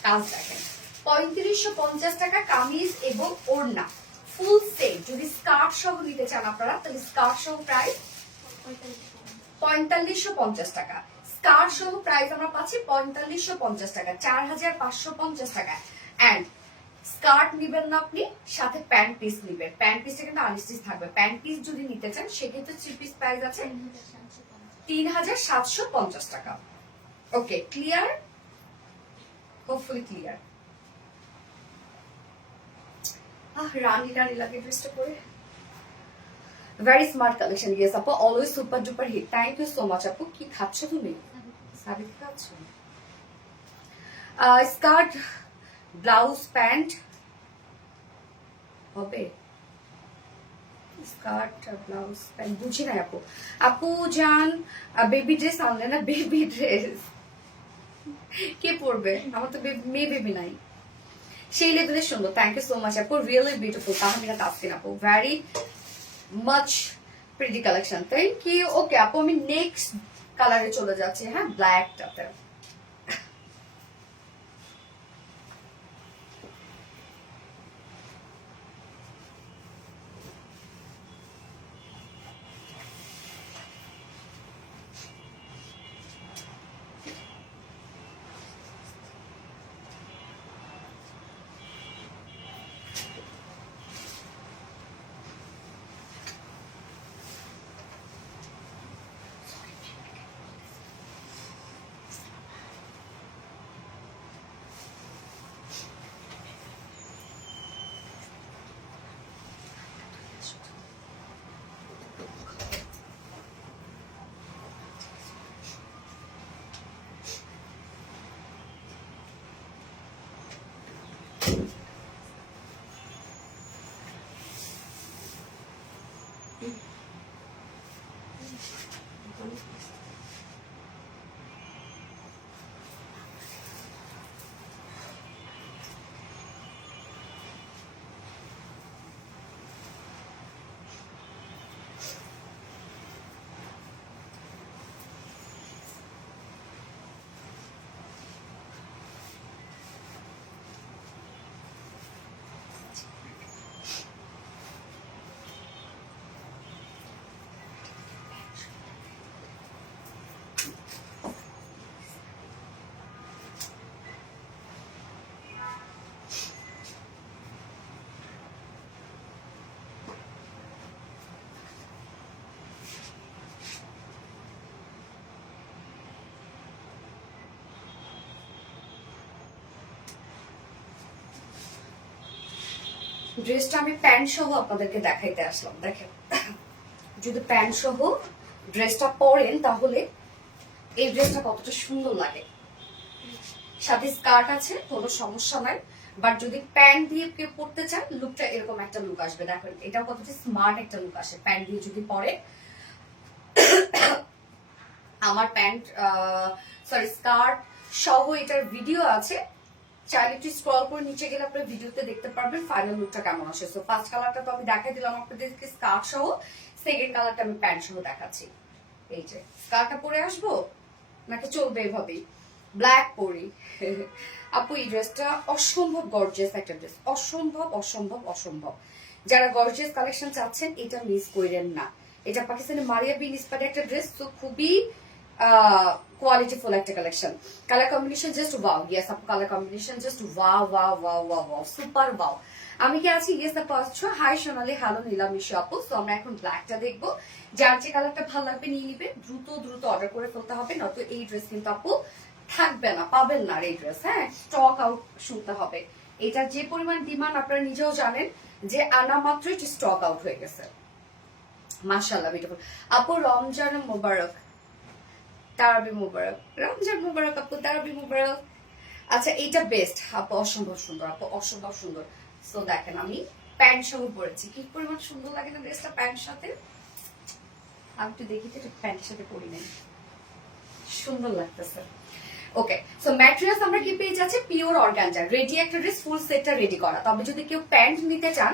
কাজ দেখেন, 3550 টাকা কামিজ এবং ওড়না ফুল সেট। যদি স্কার্ট সহ নিতে চান আপনারা, তাহলে স্কার্ট সহ প্রাইস 4550 টাকা। স্কার্ট সহ প্রাইস আমরা পাচ্ছি 4550 টাকা, 4550 টাকা। এন্ড স্কার্ট নিবেন না আপনি, সাথে প্যান্ট পিস নিবেন। প্যান্ট পিসটা কিন্তু আনস্টিচ থাকবে। প্যান্ট পিস যদি নিতে চান সেক্ষেত্রে 3 পিস প্রাইস আছে 3750 টাকা। Okay, clear? Hopefully clear. রানী রানী লাগে ড্রেসটা পরে। Very smart collection. ইয়েস আপু, always super duper hit. Thank you so much আপু। কি খাচ্ছ তুমি? সাবিত খাচ্ছ? স্কার্ট, ব্লাউজ, প্যান্ট হবে? স্কার্ট, ব্লাউজ, প্যান্ট বুঝি নাই আপু। আপু জান বেবি ড্রেস আনলে না? বেবি ড্রেস কে পরবে? আমার তো মেয়ে বেবি নাই। সেই লেভেলের সুন্দর। থ্যাংক ইউ সো মাচ আপু, রিয়েলি বিউটিফুল। তাহমিনা তাসকিন আপু, very much pretty collection. Thank you. Okay আপু, আমি নেক্সট কালারে চলে যাচ্ছি। হ্যাঁ, ব্ল্যাকটাতে। ড্রেসটা আমি প্যান্ট সহ আপনাদেরকে দেখাইতে আসলাম। দেখেন, যদি প্যান্ট সহ ড্রেসটা পরেন তাহলে এই ড্রেসটা কতটা সুন্দর লাগে। সাথে স্কার্ট আছে, কোনো সমস্যা নাই, বাট যদি প্যান্ট দিয়ে কেউ পরতে চান লুকটা এরকম একটা লুক আসবে। দেখেন এটাও কতটা স্মার্ট একটা লুক আসে প্যান্ট দিয়ে যদি পরে। আমার প্যান্ট সরি স্কার্ট সহ এটার ভিডিও আছে, চাইলে একটু স্ক্রল করে নিচে গেলে আপনার ভিডিওতে দেখতে পারবেন ফাইনাল লুকটা কেমন আসে। সো ফার্স্ট কালারটা তো আমি দেখাই দিলাম আপনাদেরকে স্কার্ট সহ, সেকেন্ড কালারটা আমি প্যান্ট সহ দেখাচ্ছি। এই যে স্কার্টটা পরে আসবো নাকি চলবে এভাবেই ব্ল্যাক পরি? আপু এই ড্রেসটা অসম্ভব গর্জিয়াস একটা ড্রেস, অসম্ভব অসম্ভব অসম্ভব। যারা গর্জিয়াস কালেকশন চাচ্ছেন এটা মিস করেন না। এটা পাকিস্তানি মারিয়া বিন ইন্সপায়ার্ড একটা ড্রেস, তো খুবই কোয়ালিটিফুল একটা collection. Colour combination just wow. Yes আপু, colour combination just wow wow wow wow wow, super wow. আমি কি আছি? ইয়েস আপু আসছো। হাই সোনালি, হ্যালো নীলামিশা আপু। তো আমরা এখন ব্ল্যাকটা দেখবো। যার যে কালারটা ভালো লাগবে নিয়ে নিবে, দ্রুত দ্রুত অর্ডার করে ফেলতে হবে, নয়তো এই ড্রেস কিন্তু আপু থাকবে না, পাবেন না এই ড্রেস। হ্যাঁ, স্টক আউট শুনতে হবে। এটার যে পরিমাণ ডিমান্ড আপনারা নিজেও জানেন, যে আনা মাত্রই স্টক আউট হয়ে গেছে। মাশাআল্লাহ বিউটিফুল আপু, রমজান মোবারক, তারাবি মুবারক, রমজান মুবারক আপু, তারাবি মুবারক। আচ্ছা এইটা বেস্ট আপু, অসম্ভব সুন্দর আপু, অসম্ভব সুন্দর। সো দেখেন আমি প্যান্ট সহ পরেছি, কি পরিমাণ সুন্দর লাগে না ড্রেসটা প্যান্ট সাথে। আমি একটু দেখি তো এটা প্যান্টের সাথে পরি নাই, সুন্দর লাগতেছে। ওকে, সো ম্যাটেরিয়ালস আমরা কি পেয়ে যাচ্ছি? পিওর অর্গানজা, রেডি একটা ড্রেস, ফুল সেটটা রেডি করা। তবে যদি কেউ প্যান্ট নিতে চান,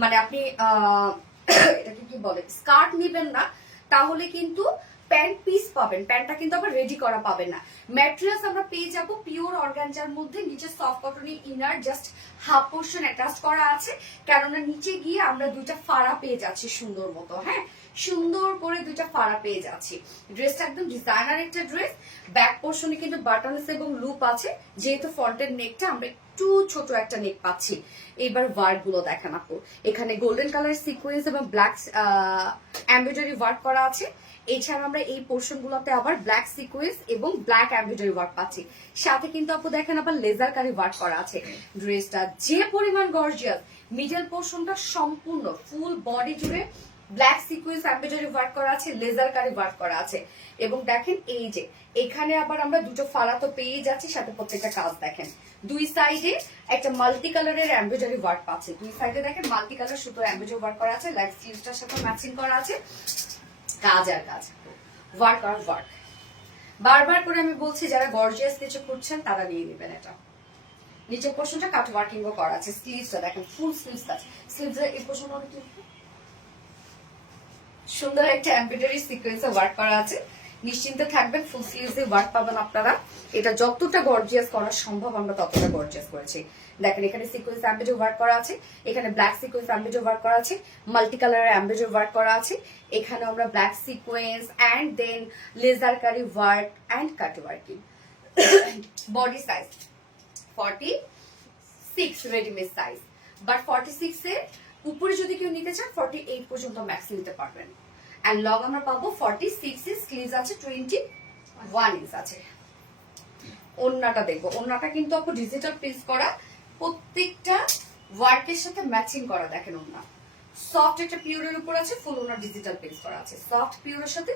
মানে আপনি এটাকে কি বলে স্কার্ট নিবেন না, তাহলে কিন্তু প্যান্ট পিস পাবেন, প্যান্টটা কিন্তু আবার রেডি করা পাবেন না। ম্যাটেরিয়ালস আমরা পেয়ে যাবো পিওর অর্গানজার মধ্যে, নিচে সফট কটনের inner just half portion attach করা আছে, কেননা নিচে গিয়ে আমরা দুইটা ফাড়া পেয়ে যাচ্ছি সুন্দর মতো। হ্যাঁ, সুন্দর করে দুইটা ফাড়া পেয়ে যাচ্ছি। ড্রেসটা একদম ডিজাইনার একটা ড্রেস। ব্যাক পোর্শনে কিন্তু বাটনস এবং লুপ আছে, যেহেতু ফ্রন্টের নেকটা আমরা একটু ছোট একটা নেক পাচ্ছি। এবার ওয়ার্ক গুলো দেখেন আপু, এখানে গোল্ডেন কালার সিকোয়েন্স এবং ব্ল্যাক এমব্রয়ডারি ওয়ার্ক করা আছে। এছাড়া আমরা এই পোর্শন গুলোতে আবার ব্ল্যাক সিকোয়েন্স এবং ব্ল্যাক এমব্রয়ডারি ওয়ার্ক পাচ্ছি। সাথে কিন্তু আপু দেখেন আবার লেজার কারি ওয়ার্ক করা আছে। ড্রেসটা যে পরিমাণ গর্জিয়াস, মিডল পোর্শনটা সম্পূর্ণ ফুল বডি জুড়ে ব্ল্যাক সিকোয়েন্স এমব্রয়ডারি ওয়ার্ক করা আছে, লেজার কারি ওয়ার্ক করা আছে। এবং দেখেন এই যে এখানে আবার আমরা দুটো ফাড়া তো পেয়ে যাচ্ছি, সাথে প্রত্যেকটা কাজ দেখেন দুই সাইডে একটা মাল্টি কালারের এমব্রয়ডারি ওয়ার্ক পাচ্ছে। দুই সাইডে দেখেন মাল্টি কালার সুতো এমব্রয়ডারি ওয়ার্ক করা আছে, লাইক স্লিভসটার সাথে ম্যাচিং করা আছে। কাজ আর কাজ, ওয়ার্ক আর ওয়ার্ক। বারবার করে আমি বলছি যারা গর্জিয়াস কিছু করছেন তারা নিয়ে নেবেন এটা। নিচের পোর্শনটা কাট ওয়ার্কিং ও করা আছে, স্লিভসটা দেখেন ফুল স্লিভস কাজ। স্লিভসের এই পোর্শন অনেক সুন্দর একটা এমব্রয়ডারি সিকোয়েন্সে ওয়ার্ক করা আছে। নিশ্চিন্তে থাকবেন, ফুল স্লিভসে ওয়ার্ক পাবেন আপনারা। এটা যতটা গর্জিয়াস করা সম্ভব আমরা ততটা গর্জিয়াস করেছি। দেখেন এখানে সিকোয়েন্স এমব্রয়ডারি ওয়ার্ক করা আছে, এখানে ব্ল্যাক সিকোয়েন্স এমব্রয়ডারি ওয়ার্ক করা আছে, মাল্টি কালারের এমব্রয়ডারি ওয়ার্ক করা আছে। এখানে আমরা black sequence and then laser কারি work and cut working. Body size 46 readymade size, but 46 এর উপরে যদি কেউ নিতে চান 48 পর্যন্ত ম্যাক্স নিতে পারবেন। এন্ড লং আমরা পাবো 46 এর, স্লিভস আছে 21 ইঞ্চ আছে। ওন্নাটা দেখবো, ওন্নাটা কিন্তু আপু ডিজিটাল প্রিন্ট করা, প্রত্যেকটা ওয়ার্কের সাথে ম্যাচিং করা। দেখেন ওন্না সফট একটা পিওরের উপর আছে, ফুল ওন্না ডিজিটাল প্রিন্ট করা আছে। সফট পিওরের সাথে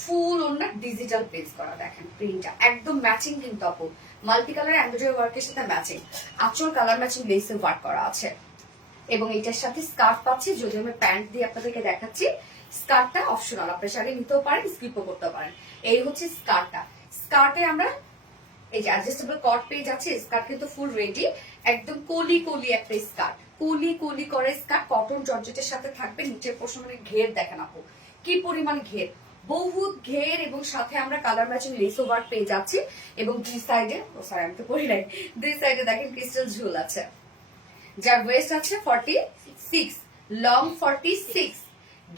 ফুল ওন্না ডিজিটাল প্রিন্ট করা, দেখেন প্রিন্টটা একদম ম্যাচিং কিন্তু আপু, মাল্টি কালার এমব্রয়ডারি ওয়ার্কের সাথে ম্যাচিং। আঁচল কালার ম্যাচিং লেসে ওয়ার্ক করা আছে। এবং এটার সাথে স্কার্ট পাচ্ছি, যদি আমি প্যান্ট দিয়ে আপনাদেরকে দেখাচ্ছি। স্কার্টটা অপশনাল, আপনার শাড়ি নিতেও পারেন, স্কিপও করতে পারেন। এই হচ্ছে স্কার্টটা। স্কার্টে আমরা এই যে অ্যাডজাস্টেবল কট পেয়ে যাচ্ছে। স্কার্ট কিন্তু ফুল রেডি, একদম কলি কলি একটা স্কার্ট, কলি কলি করে স্কার্ট, কটন জর্জেটের সাথে থাকবে। নিচের পোর্শন মানে ঘের দেখেন আপু, কি পরিমাণ ঘের, বহুত ঘের, এবং সাথে আমরা কালার ম্যাচিং লেস ওভার পেয়ে যাচ্ছি। এবং দুই সাইডে, ও সরি আমি তো পরি নাই, দুই সাইডে দেখেন ক্রিস্টাল ঝুল আছে। যার ওয়েস্ট আছে 46, লং 46,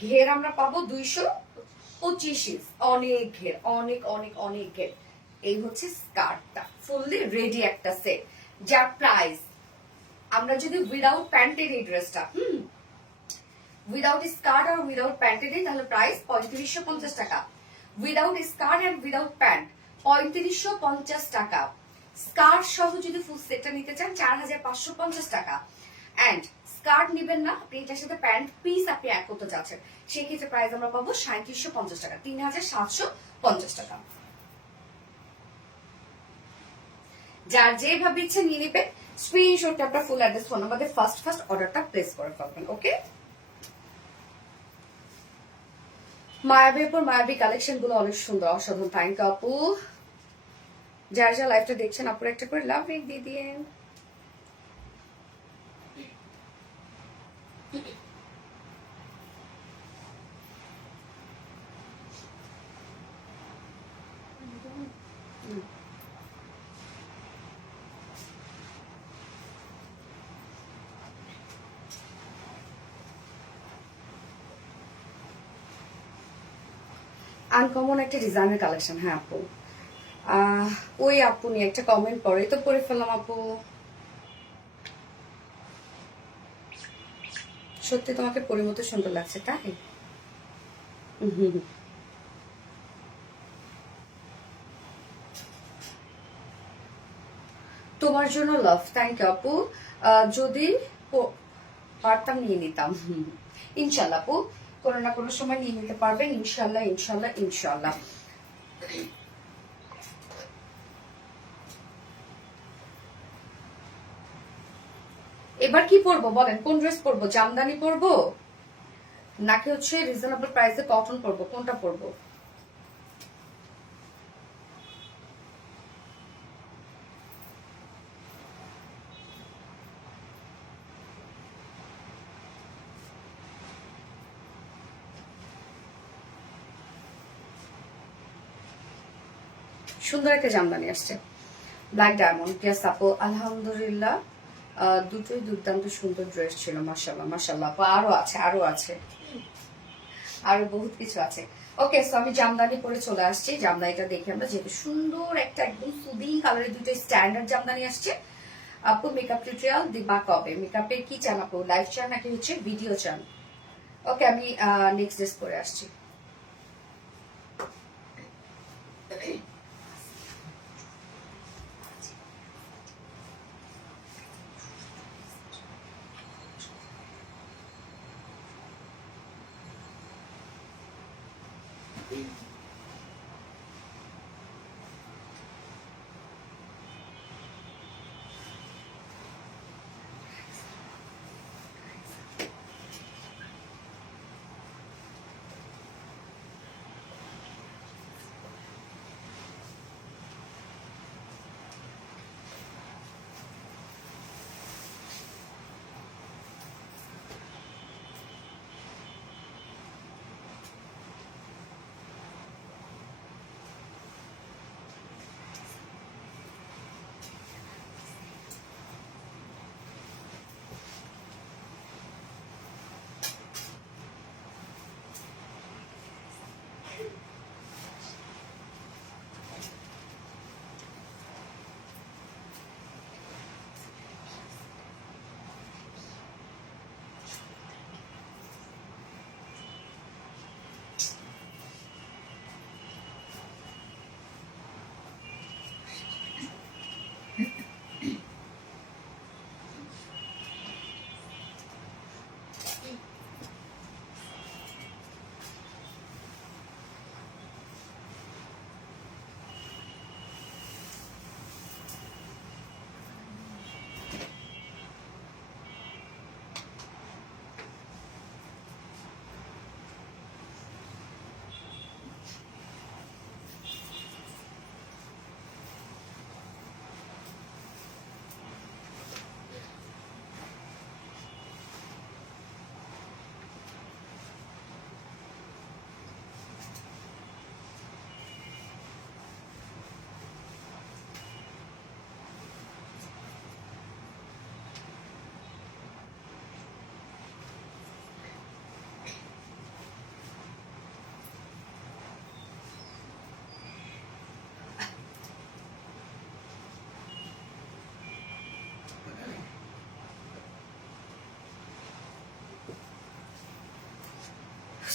ঘের আমরা পাবো 225 ইঞ্চ। অনেক ঘের, অনেক অনেক অনেক ঘের। এই হচ্ছে স্কার্টটা, ফুললি রেডি একটা সেট, যার প্রাইস আমরা যদি উইদাউট প্যান্টের এই ড্রেসটা উইদাউট স্কার্ট আর উইদাউট প্যান্টের দিই, তাহলে প্রাইস 3550 টাকা। Without skirt and without pant 3550 টাকা। স্কার্ট সহ যদি ফুল সেটটা নিতে চান 4550 টাকা। এন্ড স্কার্ট নিবেন না আপনি, এটার সাথে প্যান্ট পিস আপনি এক করতে যাচ্ছেন, সেই ক্ষেত্রে প্রাইস আমরা পাবো 3750 টাকা, 3750 টাকা। যার যেভাবে ইচ্ছে নিয়ে নিবে, স্ক্রিনশটটা আপনার ফুল অ্যাড্রেস ফোন নাম্বার দিয়ে ফার্স্ট অর্ডারটা প্লেস করে ফেলবেন। ওকে, মায়াবী কালেকশন গুলো অনেক সুন্দর, অসাধারণ। থ্যাংক ইউ আপু। যারা যারা লাইভটা দেখছেন আপুরা একটা করে লাভ রেক দিয়ে দিয়েন। আনকমন একটা ডিজাইনের কালেকশন। হ্যাঁ আপু, ওই আপু নিয়ে একটা কমেন্ট পরে তো পড়ে ফেললাম আপু। সত্যি তোমাকে পরিমতো সুন্দর লাগছে, তাই? তোমার জন্য লাভ। থ্যাংক ইউ আপু। যদি পারতাম নিয়ে নিতাম, ইনশাল্লাহ আপু, কোনো না কোনো সময় নিয়ে নিতে পারবেন, ইনশাল্লাহ ইনশাল্লাহ ইনশাল্লাহ। এবার কি পরবো বলেন, কোন ড্রেস পরবো? জামদানি পরবো নাকি হচ্ছে রিজনেবল প্রাইসে কটন পরবো, কোনটা পরবো? সুন্দর একটা জামদানি আসছে, ব্ল্যাক ডায়মন্ড। ইয়েস আপু, আলহামদুলিল্লাহ, দুটোই দুর্দান্ত সুন্দর ড্রেস ছিল। মাশাল্লাহ মাশাল্লাহ আপু, আরো আছে আরো আছে, আরো বহুত কিছু আছে। ওকে, সো আমি জামদানি পরে চলে আসছি। জামদানিটা দেখে আমরা, যেহেতু সুন্দর একটা একদম সুদিং কালারের দুটো স্ট্যান্ডার্ড জামদানি আসছে। আপু মেকআপ টিউটোরিয়াল দিবা কবে? মেকআপের কি চান আপু, লাইভ চান নাকি হচ্ছে ভিডিও চান? ওকে, আমি নেক্সট ড্রেস পরে আসছি।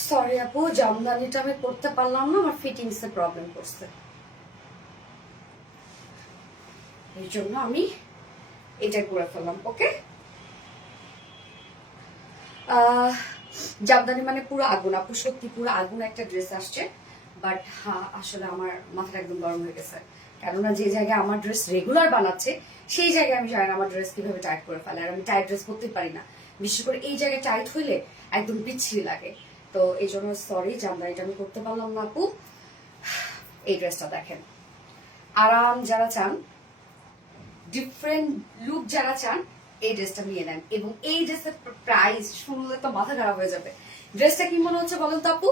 সরি আপু, জামদানিটা আমি করতে পারলাম না, আমার ফিটিংস এ প্রবলেম করছে, এই জন্য আমি এটা করে ফেললাম। ওকে, জামদানি মানে পুরো আগুন আপু, সত্যি পুরো আগুন একটা ড্রেস আসছে। বাট হ্যাঁ, আসলে আমার মাথাটা একদম গরম হয়ে গেছে, কেননা যে জায়গায় আমার ড্রেস রেগুলার বানাচ্ছে সেই জায়গায় আমি জানি না আমার ড্রেস কিভাবে টাইট করে ফেলে, আর আমি টাইট ড্রেস করতে পারি না, বিশেষ করে এই জায়গায় টাইট হইলে একদম বিচ্ছিরি লাগে। তো এই জন্য সরি, জামদানিটা আমি করতে পারলাম না আপু। এই ড্রেসটা দেখেন, আরাম যারা চান, ডিফারেন্ট লুক যারা চান, এই ড্রেসটা নিয়ে নেন। এবং এই ড্রেসের প্রাইস শুনলে তো মাথা খারাপ হয়ে যাবে। ড্রেসটা কি মনে হচ্ছে বলেন তো আপু?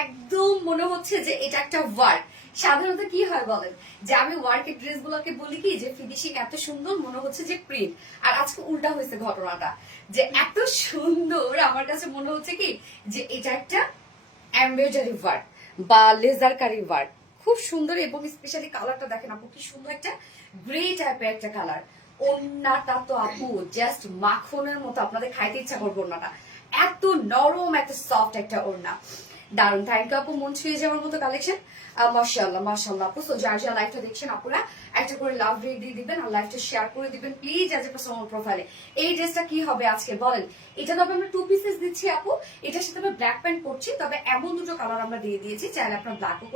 একদম মনে হচ্ছে যে এটা একটা ওয়ার্ক। সাধারণত কি হয় বলেন, যে আমি ওয়ার্কের ড্রেস গুলোকে বলি কি যে ফিনিশিং এত সুন্দর মনে হচ্ছে যে প্রিন্ট, আর আজকে উল্টা হয়েছে ঘটনাটা, যে এত সুন্দর আমার কাছে মনে হচ্ছে কি যে এটা একটা এমব্রয়ডারি ওয়ার্ক বা লেজার কারি ওয়ার্ক। খুব সুন্দর, এবং স্পেশালি কালারটা দেখেন আপু, কি সুন্দর একটা গ্রে টাইপের একটা কালার। ওন্নাটা তো আপু জাস্ট মাখনের মতো, আপনাদের খাইতে ইচ্ছা করবে ওন্নাটা, এত নরম এত সফট একটা ওড়না। দারুন, থ্যাংক ইউ আপু, মন ছুঁয়ে যাওয়ার মতো কালেকশন। মাশাআল্লাহ মাশাআল্লাহ আপু। সো যার যার লাইভটা দেখছেন আপুরা একটা করে লাভ রেট দিয়ে দিবেন, আর লাইভটা শেয়ার করে দিবেন প্লিজ অ্যাজ এ পার্সোনাল প্রোফাইলে। এই ড্রেসটা কি হবে আজকে বলেন? এটা তবে আমরা 2 পিসেস দিচ্ছি আপু, এটার সাথে আমরা ব্ল্যাক প্যান্ট করছি, তবে এমন দুটো কালার আমরা দিয়ে দিয়েছি, চাইলে আপনারা ব্ল্যাকও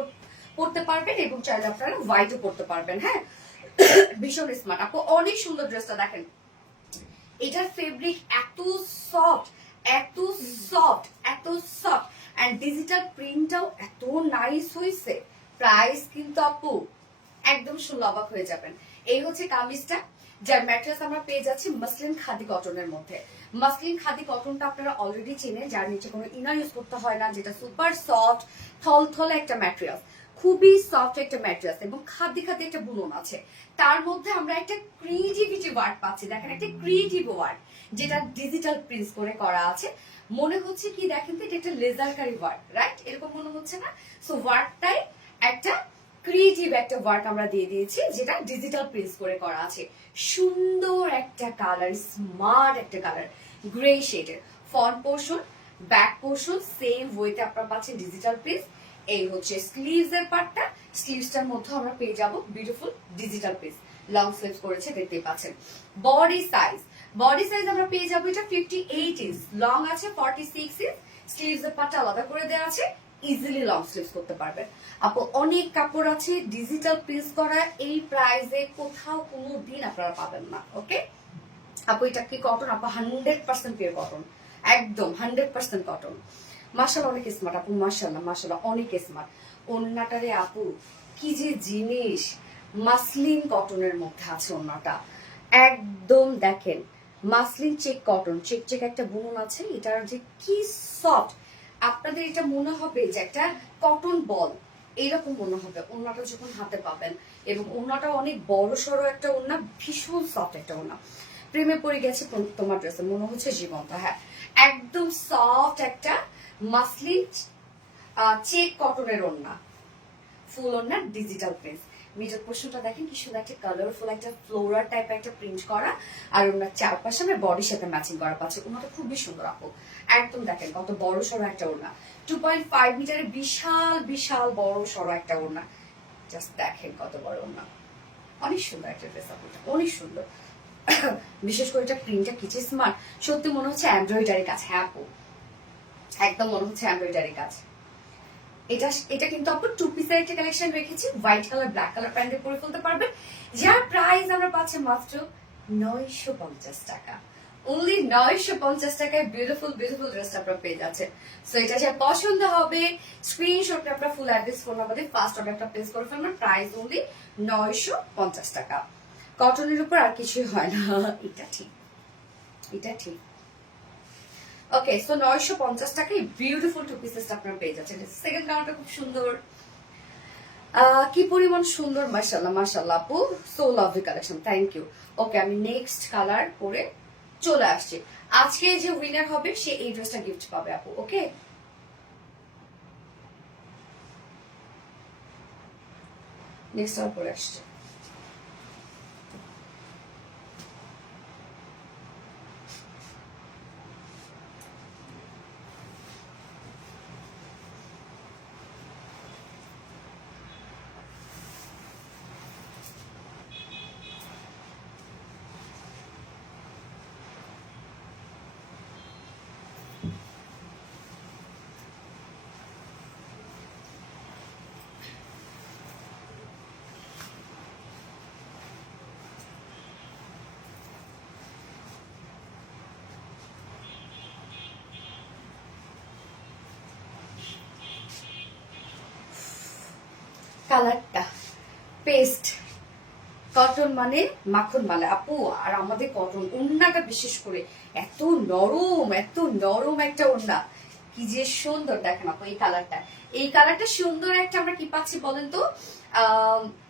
পড়তে পারবেন এবং চাইলে আপনারা হোয়াইটও পড়তে পারবেন। হ্যাঁ, ভীষণ স্মার্ট আপু, অনেক সুন্দর ড্রেসটা দেখেন। এটার ফেব্রিক এত সফট, এত সফট, এত সফট, এন্ড ডিজিটাল প্রিন্টটাও এত নাইস হয়েছে। প্রাইস কিন্তু আপু একদম শুনলে অবাক হয়ে যাবেন। এই হচ্ছে কামিজটা, যার ম্যাট্রেস আমরা পেয়ে যাচ্ছি মাসলিন খাদি কটনের মধ্যে। মাসলিন খাদি কটনটা আপনারা অলরেডি চেনেন, যার নিচে কোনো ইনার ইউজ করতে হয় না, যেটা সুপার সফট থলথলে একটা ম্যাটেরিয়াল, খুবই সফট একটা ম্যাটেরিয়াল, এবং খাদি খাদি একটা বুনন আছে। তার মধ্যে আমরা একটা ক্রিয়েটিভিটি ওয়ার্ক পাচ্ছি, দেখেন একটা ক্রিয়েটিভ ওয়ার্ক যেটা ডিজিটাল প্রিন্টস করে করা আছে। মনে হচ্ছে কি দেখেন তো, এটা একটা লেজার কারি ওয়ার্ক, রাইট? এরকম মনে হচ্ছে না? সো ওয়ার্কটাই একটা ক্রিয়েটিভ একটা ওয়ার্ক আমরা দিয়ে দিয়েছি, যেটা ডিজিটাল প্রিন্টস করে করা আছে। সুন্দর একটা কালার, স্মার্ট একটা কালার, গ্রে শেডের। Front portion, back portion same ওয়েতে আপনারা পাচ্ছেন ডিজিটাল প্রিন্টস। এই হচ্ছে স্লিভস এর পার্টটা, স্লিভসটার মধ্যে আমরা পেয়ে যাব beautiful digital piece. Long sleeves করেছে, দেখতেই পাচ্ছেন। বডি সাইজ, বডি সাইজ আমরা পেয়ে যাবো এটা 58 ইঞ্চ, লং আছে 46 ইঞ্চ, স্লিভস এর পার্টটা আলাদা করে দেওয়া আছে, ইজিলি লং স্লিভস করতে পারবেন আপু। অনেক কাপড় আছে ডিজিটাল প্রিন্ট করা, এই প্রাইসে কোথাও কোনো দিন আপনারা পাবেন না। ওকে আপু, এটা কি কটন আপু? 100% পিওর কটন, একদম 100% কটন। মাশাআল্লাহ অনেক স্মার্ট আপু, মাশাআল্লাহ মাশাআল্লাহ অনেক স্মার্ট। ওন্নাটারে আপু কি যে জিনিস, মাসলিন কটনের মধ্যে আছে ওন্নাটা, একদম দেখেন muslin check cotton, check check একটা বুনন আছে, এটার যে কি সফট, আপনাদের এটা মনে হবে যে একটা কটন বল, এইরকম মনে হবে ওন্নাটা যখন হাতে পাবেন। এবং ওন্নাটা অনেক বড় সড়ো একটা ওন্না, ভীষণ সফট একটা ওন্না। প্রেমে পড়ে গেছে তোমার ড্রেসে, মনে হচ্ছে জীবন্ত। হ্যাঁ, একদম সফট একটা মাসলিন চেক কটনের ওড়না, ফুল ওড়না, ডিজিটাল প্রিন্ট। মিডল পোর্শনটা দেখেন কি সুন্দর একটা কালারফুল একটা ফ্লোরার টাইপ একটা প্রিন্ট করা, আর ওনার চারপাশে আমরা বডির সাথে ম্যাচিং করা পাচ্ছি। ওনাটা খুবই সুন্দর আপু, একদম দেখেন কত বড় সড়ো একটা ওড়না, 2.5 মিটারের বিশাল বিশাল বড় সড়ো একটা ওড়না। জাস্ট দেখেন কত বড় ওড়না, অনেক সুন্দর একটা ড্রেস আপু, অনেক সুন্দর। বিশেষ করে এটা প্রিন্টটা কি স্মার্ট, সত্যি মনে হচ্ছে এমব্রয়ডারি কাজ। হ্যাঁ আপু, একদম মনে হচ্ছে এমব্রয়ডারি কাজ। এটা এটা কিন্তু আপু 2 পিসের একটা কালেকশন রেখেছি, হোয়াইট কালার ব্ল্যাক কালার প্যান্টে পরে ফেলতে পারবেন, যার প্রাইস আমরা পাচ্ছি মাত্র 950 টাকা। অনলি 950 টাকায় বিউটিফুল বিউটিফুল ড্রেসটা আপনারা পেয়ে যাচ্ছেন। সো এটা যে পছন্দ হবে স্ক্রিনশটটা আপনারা ফুল অ্যাড্রেস ফোন নাম্বার দিয়ে ফার্স্ট অর্ডারটা প্লেস করে ফেলবেন। প্রাইস অনলি 950 টাকা। কটনের উপর আর কিছুই হয় না, এটা ঠিক, এটা ঠিক। ওকে, সো 950 টাকায় বিউটিফুল 2 পিসেস আপনারা পেয়ে যাচ্ছেন। সেকেন্ড কালারটা খুব সুন্দর, কি পরিমাণ সুন্দর, মাশাআল্লাহ মাশাআল্লাহ আপু, so lovely collection, thank you. Okay, আমি নেক্সট কালার করে চলে আসছি। আজকে যে উইনার হবে সে এই ড্রেসটা গিফট পাবে আপু। ওকে, নেক্সট কালার করে আসছে। কালারটা পেস্ট কটন মানে মাখন মানে আপু, আর আমাদের কটন ওড়নাটা বিশেষ করে এত নরম একটা ওড়না, কি যে সুন্দর। দেখেন আপু এই কালারটা সুন্দর একটা আমরা কি পাচ্ছি বলেন তো,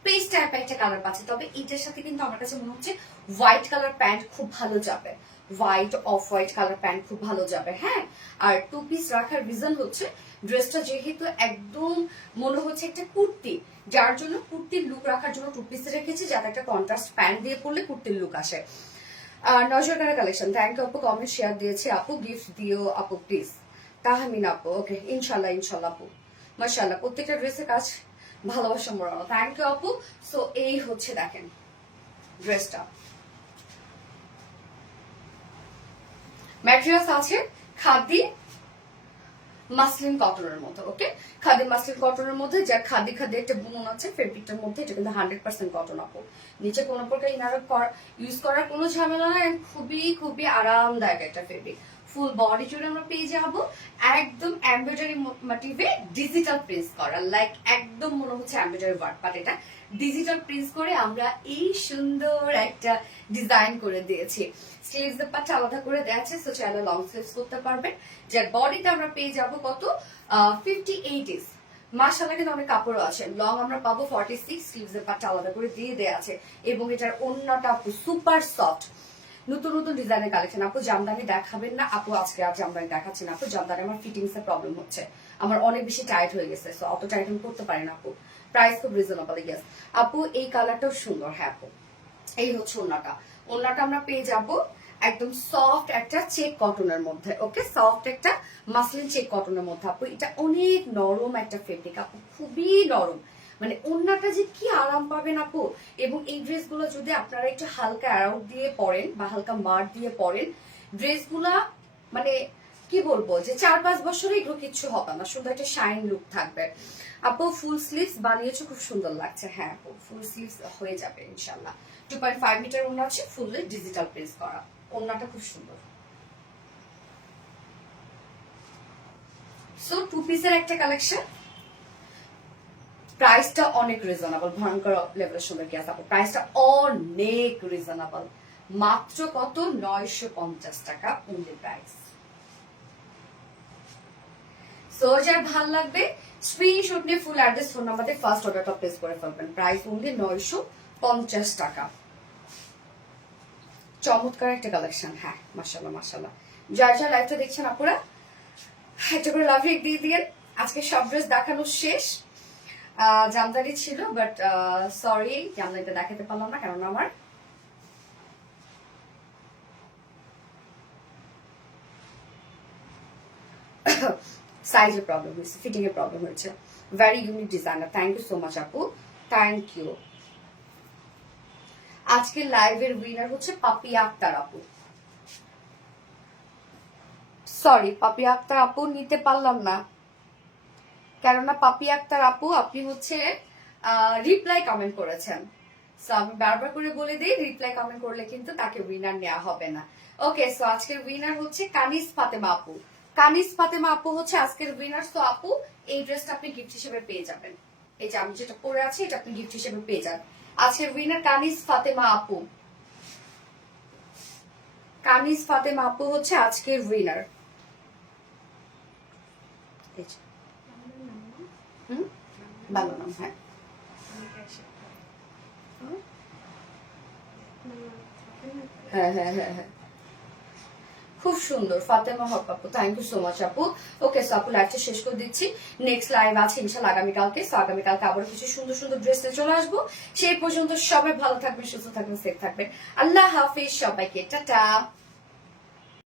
পেস্ট টাইপ একটা কালার পাচ্ছি। তবে এটার সাথে কিন্তু আমার কাছে মনে হচ্ছে হোয়াইট কালার প্যান্ট খুব ভালো যাবে, white off white colour pant খুব ভালো যাবে। হ্যাঁ, আর 2 পিস রাখার রিজন হচ্ছে ড্রেসটা যেহেতু একদম মনে হচ্ছে একটা কুর্তি, যার জন্য কুর্তির লুক রাখার জন্য 2 পিস রেখেছি, যাতে একটা কন্ট্রাস্ট প্যান্ট দিয়ে পরলে কুর্তির লুক আসে। নজর কারা কালেকশন, থ্যাংক ইউ আপু, কমেন্ট শেয়ার দিয়েছি আপু, গিফট দিও আপু প্লিজ। তাহমিন আপু, ওকে ইনশাল্লাহ আপু, মাশাআল্লাহ প্রত্যেকটা ড্রেসের কাজ ভালোবাসা মোড়ানো, থ্যাংক ইউ আপু। সো এই হচ্ছে দেখেন ড্রেসটা, ম্যাটেরিয়ালস আছে খাদি মাসলিন কটনের মধ্যে। ওকে, খাদি মাসলিন কটনের মধ্যে, যার খাদি একটা বুনন আছে ফেব্রিকটার মধ্যে, এটা কিন্তু 100% কটন আপু। নিচে কোনো প্রকার ইনার ইউজ করার কোনো ঝামেলা নাই, খুবই আরামদায়ক একটা ফেব্রিক। ফুল বডি জুড়ে আমরা পেয়ে যাবো একদম এমব্রয়ডারি মোটিভে ডিজিটাল প্রিন্ট করা, লাইক একদম মনে হচ্ছে এমব্রয়ডারি ওয়ার্ক, বাট এটা ডিজিটাল প্রিন্ট করে আমরা এই সুন্দর একটা ডিজাইন করে দিয়েছি। স্লিভস এর পাটটা আলাদা করে দেওয়া আছে, সো চাইলে লং স্লিভস করতে পারবেন। যার বডিতে আমরা পেয়ে যাবো কত 58 ইঞ্চ। মাশাআল্লাহ কিন্তু অনেক কাপড়ও আছে, লং আমরা পাবো 46, স্লিভস এর পাটটা আলাদা করে দিয়ে দেওয়া আছে, এবং এটার ওড়নাটা আপু সুপার সফট। নতুন ডিজাইনের কালেকশন আপু, জামদানি দেখাবেন না আপু? আজকে আর জামদানি দেখাচ্ছি না আপু, জামদানি আমার ফিটিংস এর প্রবলেম হচ্ছে, আমার অনেক বেশি টাইট হয়ে গেছে, সো অত টাইট আমি করতে পারি না আপু। প্রাইস খুব রিজনেবল, ইয়েস আপু। এই কালারটাও সুন্দর। হ্যাঁ আপু, এই হচ্ছে ওড়নাটা আমরা পেয়ে যাব একদম সফট একটা চেক কটনের মধ্যে। ওকে, সফট একটা মাসলিন চেক কটনের মধ্যে আপু। এটা অনেক নরম একটা ফেব্রিক আপু, খুবই নরম, মানে ওড়নাটা যে কি আরাম পাবেন আপু। এবং এই ড্রেসগুলো যদি আপনারা একটু হালকা অ্যারাউট দিয়ে পরেন বা হালকা মার দিয়ে পরেন, ড্রেসগুলা মানে কি বলবো যে 4-5 বছরে এগুলো কিচ্ছু হবে না, সুন্দর একটা শাইন লুক থাকবে আপু। ফুল স্লিভস বানিয়েছো, খুব সুন্দর লাগছে। হ্যাঁ আপু, ফুল স্লিভস হয়ে যাবে ইনশাল্লাহ। 2.5 মিটার ওড়না আছে, ফুললি ডিজিটাল প্রিন্ট করা, ওড়নাটা খুব সুন্দর। সো 2 পিসের একটা কালেকশন, প্রাইসটা অনেক রিজনেবল, ভয়ঙ্কর লেভেলের সুন্দর কি আছে আপু, প্রাইসটা অনেক রিজনেবল, মাত্র কত 950 টাকা অনলি প্রাইস। সো যার ভাল লাগবে স্ক্রিনশট নিয়ে ফুল অ্যাড্রেস ফোন নাম্বারে ফার্স্ট অর্ডারটা প্লেস করে ফেলবেন। প্রাইস অনলি 950 টাকা। চমৎকার একটা কালেকশন। হ্যাঁ মাশাআল্লাহ। যার লাইভটা দেখছেন আপুরা একটা করে লাভ রেক দিয়ে দিয়েন। আজকে সব ড্রেস দেখানো শেষ, জামদানি ছিল বাট সরি জামদানিটা দেখাতে পারলাম না, কারণ আমার সাইজের প্রবলেম হয়েছে, ফিটিং এর প্রবলেম হয়েছে। Very unique designer, thank you so much আপু, থ্যাংক ইউ। আজকে লাইভের উইনার হচ্ছে পাপিয়া আক্তার আপু। সরি পাপিয়া আক্তার আপু, নিতে পারলাম না, কেননা পাপিয়া আক্তার আপু আপনি হচ্ছে রিপ্লাই কমেন্ট করেছেন। সো আমি বারবার করে বলে দিই, রিপ্লাই কমেন্ট করলে কিন্তু তাকে উইনার নেওয়া হবে না। ওকে, সো আজকের উইনার হচ্ছে কানিজ ফাতেমা আপু। কানিজ ফাতেমা আপু হচ্ছে আজকের উইনার। সো আপু এই ড্রেসটা আপনি গিফট হিসেবে পেয়ে যাবেন, এই যে আমি যেটা পরে আছি এটা আপনি গিফট হিসেবে পেয়ে যান। আজকের উইনার কানিজ ফাতেমা আপু। কানিজ ফাতেমা আপু হচ্ছে আজকের উইনার। ভালো নাম। হ্যাঁ হ্যাঁ খুব সুন্দর ফাতেমা হক আপু, থ্যাংক ইউ সো মাচ আপু। ওকে, সো আপু লাইভটা শেষ করে দিচ্ছি, নেক্সট লাইভ আছে ইনশাআল্লাহ আগামীকালকে। সো আগামীকালকে আবার কিছু সুন্দর ড্রেস নিয়ে চলে আসবো। সেই পর্যন্ত সবাই ভালো থাকবেন, সুস্থ থাকবেন, সেফ থাকবেন। আল্লাহ হাফিজ, সবাইকে টাটা।